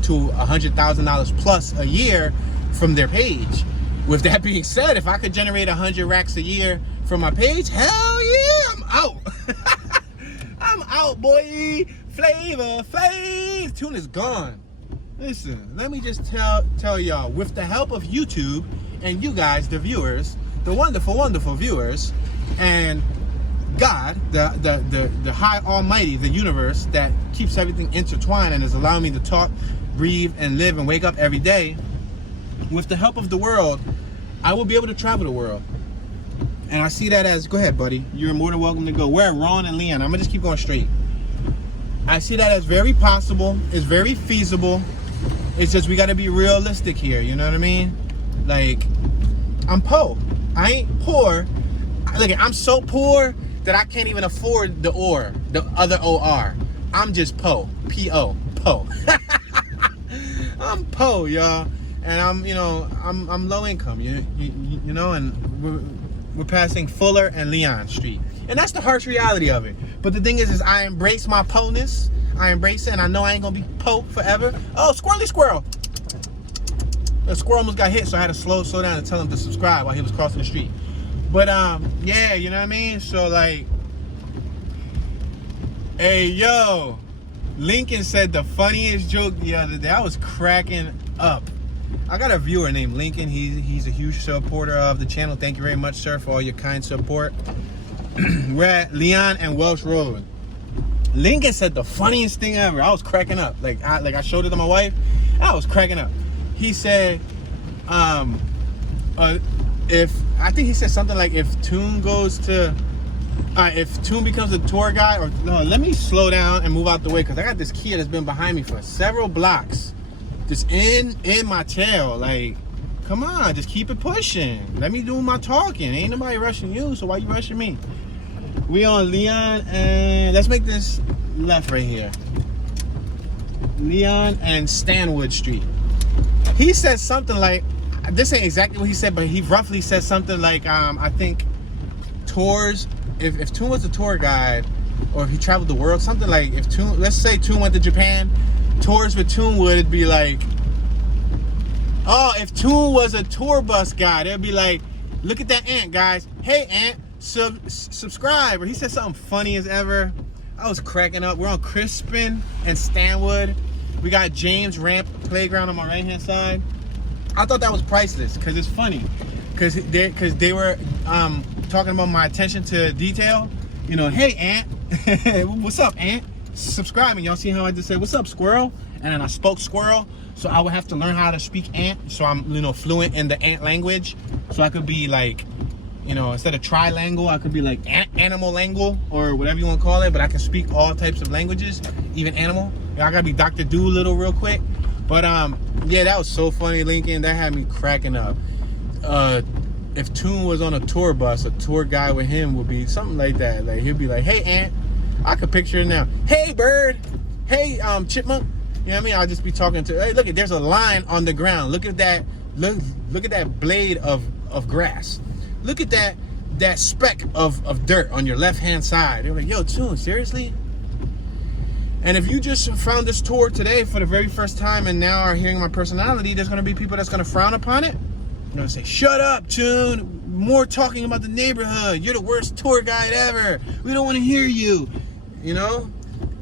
to $100,000 plus a year from their page. With that being said, if I could generate 100 racks a year from my page, hell yeah, I'm out. I'm out, boy. Flavor Flav. Tune is gone. Listen, let me just tell y'all, with the help of YouTube and you guys, the viewers, the wonderful viewers, and God, the high almighty, the universe that keeps everything intertwined and is allowing me to talk, breathe, and live and wake up every day, with the help of the world, I will be able to travel the world. And I see that as, go ahead, buddy, you're more than welcome to go. We're at Ron and Leon. I'm gonna just keep going straight. I see that as very possible. It's very feasible. It's just we got to be realistic here. You know what I mean? Like, I'm poor. I ain't poor. Look, I'm so poor that I can't even afford the other OR. I'm just po. P-O. Po. I'm po, y'all. And I'm low income. You know, and we're passing Fuller and Leon Street. And that's the harsh reality of it. But the thing is I embrace my po-ness. I embrace it, and I know I ain't gonna be po forever. Oh, squirrel! The squirrel almost got hit, so I had to slow down and tell him to subscribe while he was crossing the street. But yeah, you know what I mean? So like, hey yo, Lincoln said the funniest joke the other day. I was cracking up. I got a viewer named Lincoln. He's a huge supporter of the channel. Thank you very much, sir, for all your kind support. We're at Leon and Welsh Road. Lincoln said the funniest thing ever. I was cracking up. Like I showed it to my wife. I was cracking up. He said, if I think he said something like if Toon goes to, if Toon becomes a tour guide, or no, let me slow down and move out the way because I got this kid that's been behind me for several blocks, just in my tail. Like, come on, just keep it pushing. Let me do my talking. Ain't nobody rushing you, so why you rushing me? We on Leon and let's make this left right here. Leon and Stanwood Street. He said something like, this ain't exactly what he said, but he roughly said something like, I think tours, if Toon was a tour guide, or if he traveled the world, something like, if Toon, let's say Toon went to Japan, tours with Toon would be like, oh, if Toon was a tour bus guide, it'd be like, look at that ant, guys. Hey, ant, subscribe. Or he said something funny as ever. I was cracking up. We're on Crispin and Stanwood. We got James Ramp Playground on my right hand side. I thought that was priceless because it's funny, because they were talking about my attention to detail. You know, hey ant, what's up ant? Subscribe. And y'all see how I just said what's up squirrel, and then I spoke squirrel, so I would have to learn how to speak ant, so I'm, you know, fluent in the ant language, so I could be like, you know, instead of trilingual, I could be like animal language or whatever you want to call it, but I can speak all types of languages, even animal. I gotta be Dr. Doolittle real quick. But yeah, that was so funny, Lincoln. That had me cracking up. If Toon was on a tour bus, a tour guide with him would be something like that. Like he'd be like, hey ant, I could picture it now. Hey bird, hey chipmunk. You know what I mean? I'll just be talking to, hey, look at, there's a line on the ground. Look at that, look at that blade of grass. Look at that speck of dirt on your left hand side. They're like, yo, Toon, seriously? And if you just found this tour today for the very first time and now are hearing my personality, there's gonna be people that's gonna frown upon it. They're gonna say, shut up, Toon. More talking about the neighborhood. You're the worst tour guide ever. We don't wanna hear you, you know?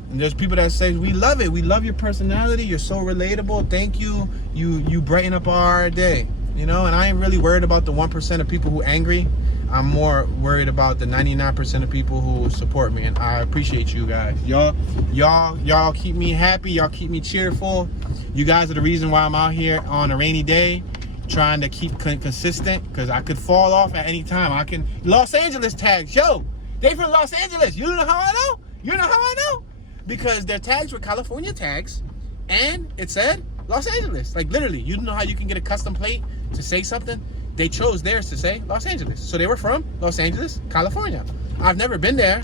And there's people that say, we love it. We love your personality. You're so relatable. Thank you. You brighten up our day. You know, and I ain't really worried about the 1% of people who angry. I'm more worried about the 99% of people who support me, and I appreciate you guys. Y'all keep me happy. Y'all keep me cheerful. You guys are the reason why I'm out here on a rainy day, trying to keep consistent, because I could fall off at any time. I can Los Angeles tags. Yo, they from Los Angeles. You know how I know? You know how I know? Because their tags were California tags, and it said Los Angeles. Like literally, you know how you can get a custom plate to say something? They chose theirs to say Los Angeles. So they were from Los Angeles, California. I've never been there.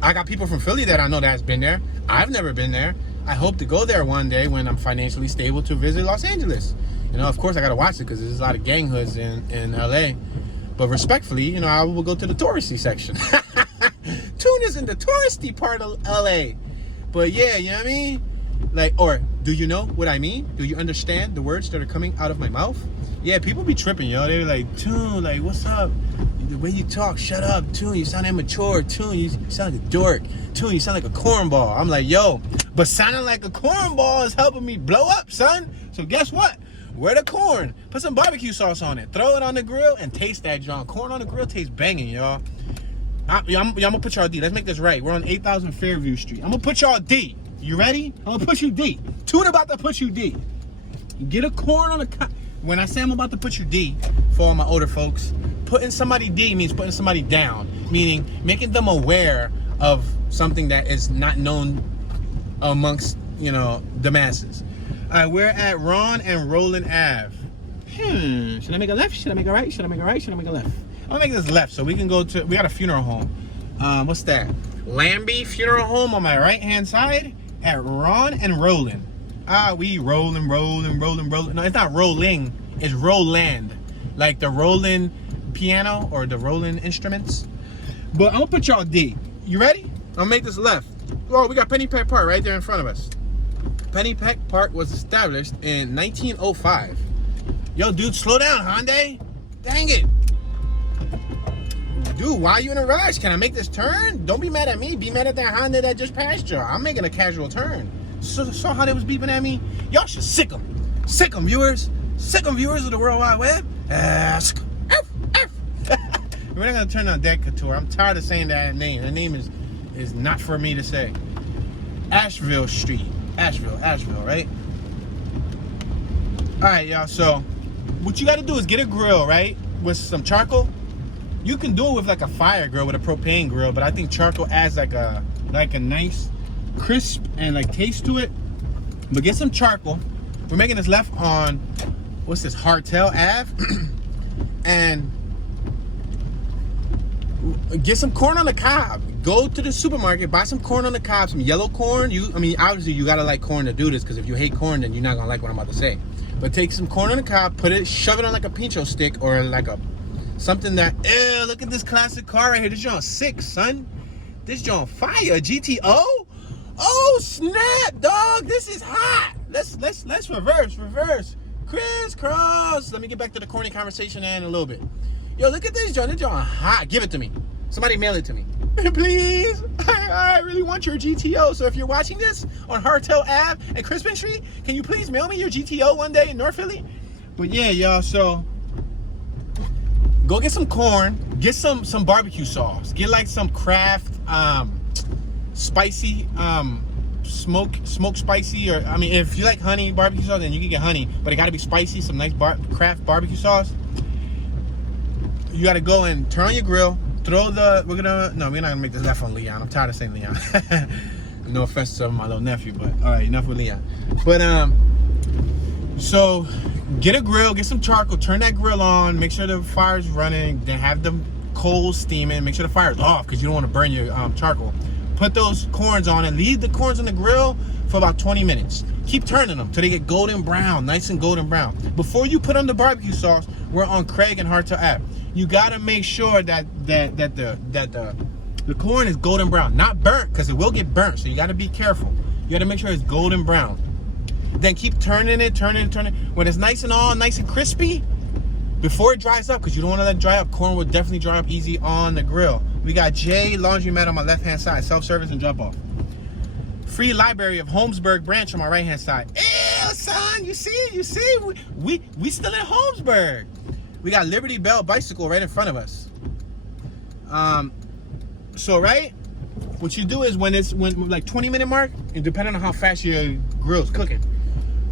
I got people from Philly that I know that's been there. I've never been there. I hope to go there one day when I'm financially stable to visit Los Angeles. You know, of course I gotta watch it because there's a lot of gang hoods in LA. But respectfully, you know, I will go to the touristy section. Toon is in the touristy part of LA. But yeah, you know what I mean? Like, or do you know what I mean? Do you understand the words that are coming out of my mouth? Yeah, people be tripping, yo. They're like, Toon, like, what's up? The way you talk, shut up. Toon, you sound immature. Toon, you sound like a dork. Toon, you sound like a cornball. I'm like, yo, but sounding like a cornball is helping me blow up, son. So guess what? Where the corn? Put some barbecue sauce on it. Throw it on the grill and taste that, John. Corn on the grill tastes banging, y'all. I'm gonna put y'all D. Let's make this right. We're on 8000 Fairview Street. I'm gonna put y'all D. You ready? I'm gonna put you D. Toon about to put you D. Get a corn on the... When I say I'm about to put you D, for all my older folks, putting somebody D means putting somebody down, meaning making them aware of something that is not known amongst, you know, the masses. All right, we're at Ron and Roland Ave. Should I make a left? Should I make a right? Should I make a right? Should I make a left? I'm gonna make this left so we can go to, we got a funeral home. What's that? Lambie Funeral Home on my right hand side at Ron and Roland. We rolling. No, it's not rolling, it's Roland. Like the Roland piano or the Roland instruments. But I'm gonna put y'all D. You ready? I'll make this left. Oh, we got Pennypack Park right there in front of us. Pennypack Park was established in 1905. Yo, dude, slow down, Hyundai. Dang it. dude, why are you in a rush? Can I make this turn? Don't be mad at me. Be mad at that Honda that just passed you. I'm making a casual turn. So how they was beeping at me? Y'all should sick them. Sick them, viewers. Sick them, viewers of the World Wide Web. Ask. We're not going to turn on Decatur. I'm tired of saying that name. The name is not for me to say. Asheville Street. Asheville, right? All right, y'all. So what you got to do is get a grill, right? With some charcoal. You can do it with like a fire grill, with a propane grill, but I think charcoal adds like a nice crisp and like taste to it. But get some charcoal. We're making this left on, what's this, Hartel Ave. And get some corn on the cob. Go to the supermarket, buy some corn on the cob, some yellow corn. Obviously you gotta like corn to do this, because if you hate corn, then you're not gonna like what I'm about to say. But take some corn on the cob, shove it on like a pincho stick or like something that, ew, look at this classic car right here. This joint sick, son. This joint fire. GTO? Oh snap, dog. This is hot. Let's reverse. Crisscross. Let me get back to the corny conversation in a little bit. Yo, look at this joint. This joint hot. Give it to me. Somebody mail it to me. Please. I really want your GTO. So if you're watching this on Hartel Ave and Crispin Street, can you please mail me your GTO one day in North Philly? But yeah, y'all, so go get some corn, get some barbecue sauce, get like some Kraft spicy smoke spicy, or if you like honey barbecue sauce, then you can get honey, but it got to be spicy. Some nice Kraft barbecue sauce. You got to go and turn on your grill. We're not gonna make this left on Leon. I'm tired of saying Leon. No offense to my little nephew, but all right, enough with Leon. But so get a grill, get some charcoal, turn that grill on, make sure the fire's running, then have the coals steaming, make sure the fire's off because you don't want to burn your charcoal. Put those corns on and leave the corns on the grill for about 20 minutes. Keep turning them till they get golden brown, nice and golden brown. Before you put on the barbecue sauce, we're on Craig and Hartel Ave. You gotta make sure that the corn is golden brown, not burnt, because it will get burnt. So you gotta be careful. You gotta make sure it's golden brown. Then keep turning it. When it's nice and crispy, before it dries up, because you don't want to let it dry up. Corn will definitely dry up easy on the grill. We got J Laundromat on my left-hand side, self-service and drop-off. Free Library of Holmesburg branch on my right-hand side. Ew, son, you see, we still in Holmesburg. We got Liberty Bell bicycle right in front of us. So right, what you do is when like 20-minute mark, and depending on how fast your grill's cooking,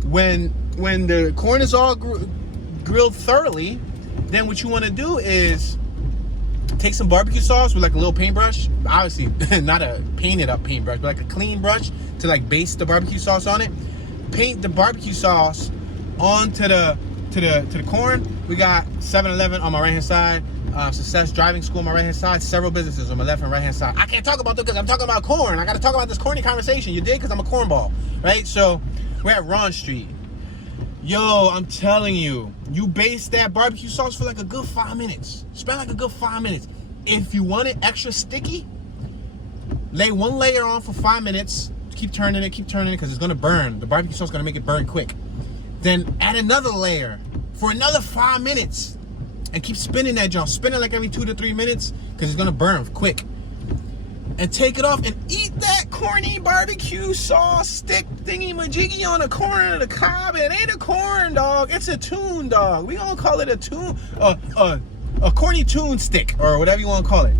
when the corn is all grilled thoroughly, then what you want to do is take some barbecue sauce with like a little paintbrush. Obviously, not a painted up paintbrush, but like a clean brush to like base the barbecue sauce on it. Paint the barbecue sauce onto the corn. We got 7-Eleven on my right hand side, Success Driving School on my right hand side, several businesses on my left and right hand side. I can't talk about them because I'm talking about corn. I got to talk about this corny conversation. You dig? Because I'm a cornball, right? So we're at Ron Street. Yo, I'm telling you, you base that barbecue sauce for like a good 5 minutes. Spend like a good 5 minutes. If you want it extra sticky, lay one layer on for 5 minutes. Keep turning it because it's gonna burn. The barbecue sauce is gonna make it burn quick. Then add another layer for another 5 minutes, and keep spinning that junk. Spin it like every 2 to 3 minutes because it's gonna burn quick. And take it off and eat that corny barbecue sauce stick thingy majiggy on the corn of the cob. It ain't a corn, dog. It's a tune, dog. We gonna call it a tune, a corny tune stick or whatever you wanna call it.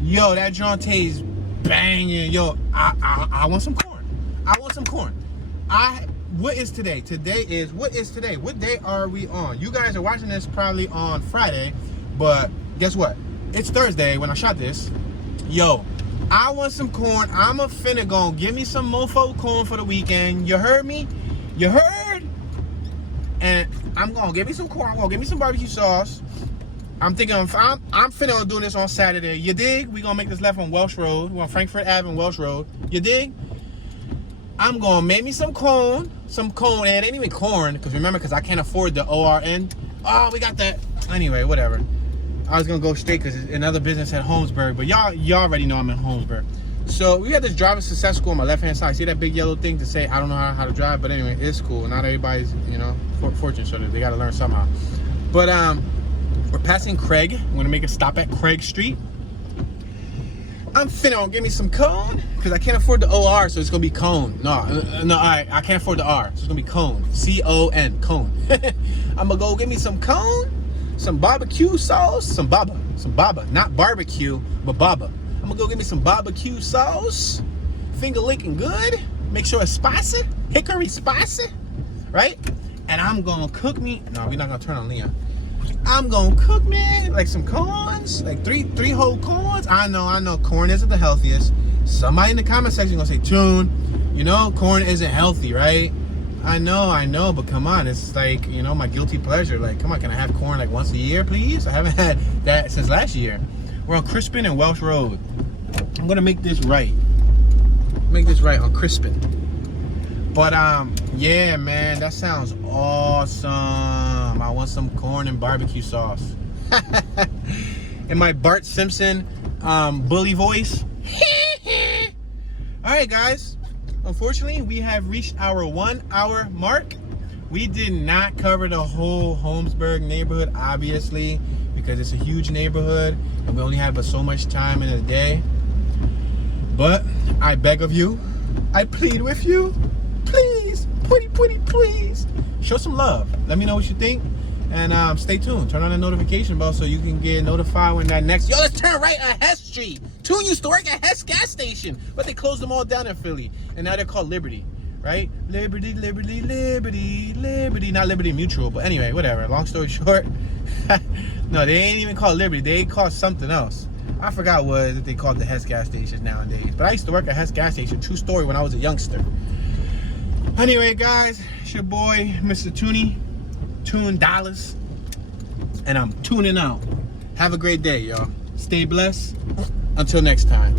Yo, that junk tastes banging. Yo, I want some corn. I want some corn. What is today? What is today? What day are we on? You guys are watching this probably on Friday, but guess what? It's Thursday when I shot this. Yo, I want some corn. I'm a finna go give me some mofo corn for the weekend. You heard me? You heard? And I'm gonna give me some corn. I'm gonna give me some barbecue sauce. I'm thinking I'm finna do this on Saturday. You dig? We gonna make this left on Welsh Road. We're on Frankfurt Ave and Welsh Road. You dig? I'm gonna make me some corn. And it ain't even corn, because I can't afford the ORN. Oh, we got that. Anyway, whatever. I was gonna go straight because another business at Holmesburg, but y'all already know I'm in Holmesburg. So we got this driving success school on my left hand side. See that big yellow thing to say I don't know how to drive, but anyway, it's cool. Not everybody's fortunate, so they got to learn somehow. But we're passing Craig. We're gonna make a stop at Craig Street. I'm finna gonna give me some cone because I can't afford the OR, so it's gonna be cone. No, alright, I can't afford the R, so it's gonna be cone. C-O-N, cone. I'm gonna go get me some cone, some barbecue sauce, some baba, not barbecue, but baba. I'm gonna go get me some barbecue sauce, finger licking good, make sure it's spicy, hickory spicy, right? And I'm gonna cook me. No, we're not gonna turn on Leon. I'm gonna cook me like some corns, like three whole corns. I know corn isn't the healthiest. Somebody in the comment section gonna say, Tune, you know corn isn't healthy, right? I know, but come on, it's like, you know, my guilty pleasure. Like, come on, can I have corn like once a year, please? I haven't had that since last year. We're on Crispin and Welsh Road. I'm gonna make this right. On Crispin. But yeah, man, that sounds awesome. I want some corn and barbecue sauce. In my Bart Simpson bully voice. All right, guys. Unfortunately, we have reached our 1 hour mark. We did not cover the whole Holmesburg neighborhood, obviously, because it's a huge neighborhood and we only have so much time in a day. But I beg of you, I plead with you, please, please, show some love. Let me know what you think, and stay tuned. Turn on the notification bell so you can get notified when that next. Yo, let's turn right on Hess Street. Tune used to work at Hess gas station, but they closed them all down in Philly, and now they're called Liberty, right? Liberty, not Liberty Mutual, but anyway, whatever. Long story short, no, they ain't even called Liberty. They called something else. I forgot what they called the Hess gas stations nowadays. But I used to work at Hess gas station, true story, when I was a youngster. Anyway, guys, it's your boy, Mr. Tune Dollars. And I'm tuning out. Have a great day, y'all. Stay blessed. Until next time.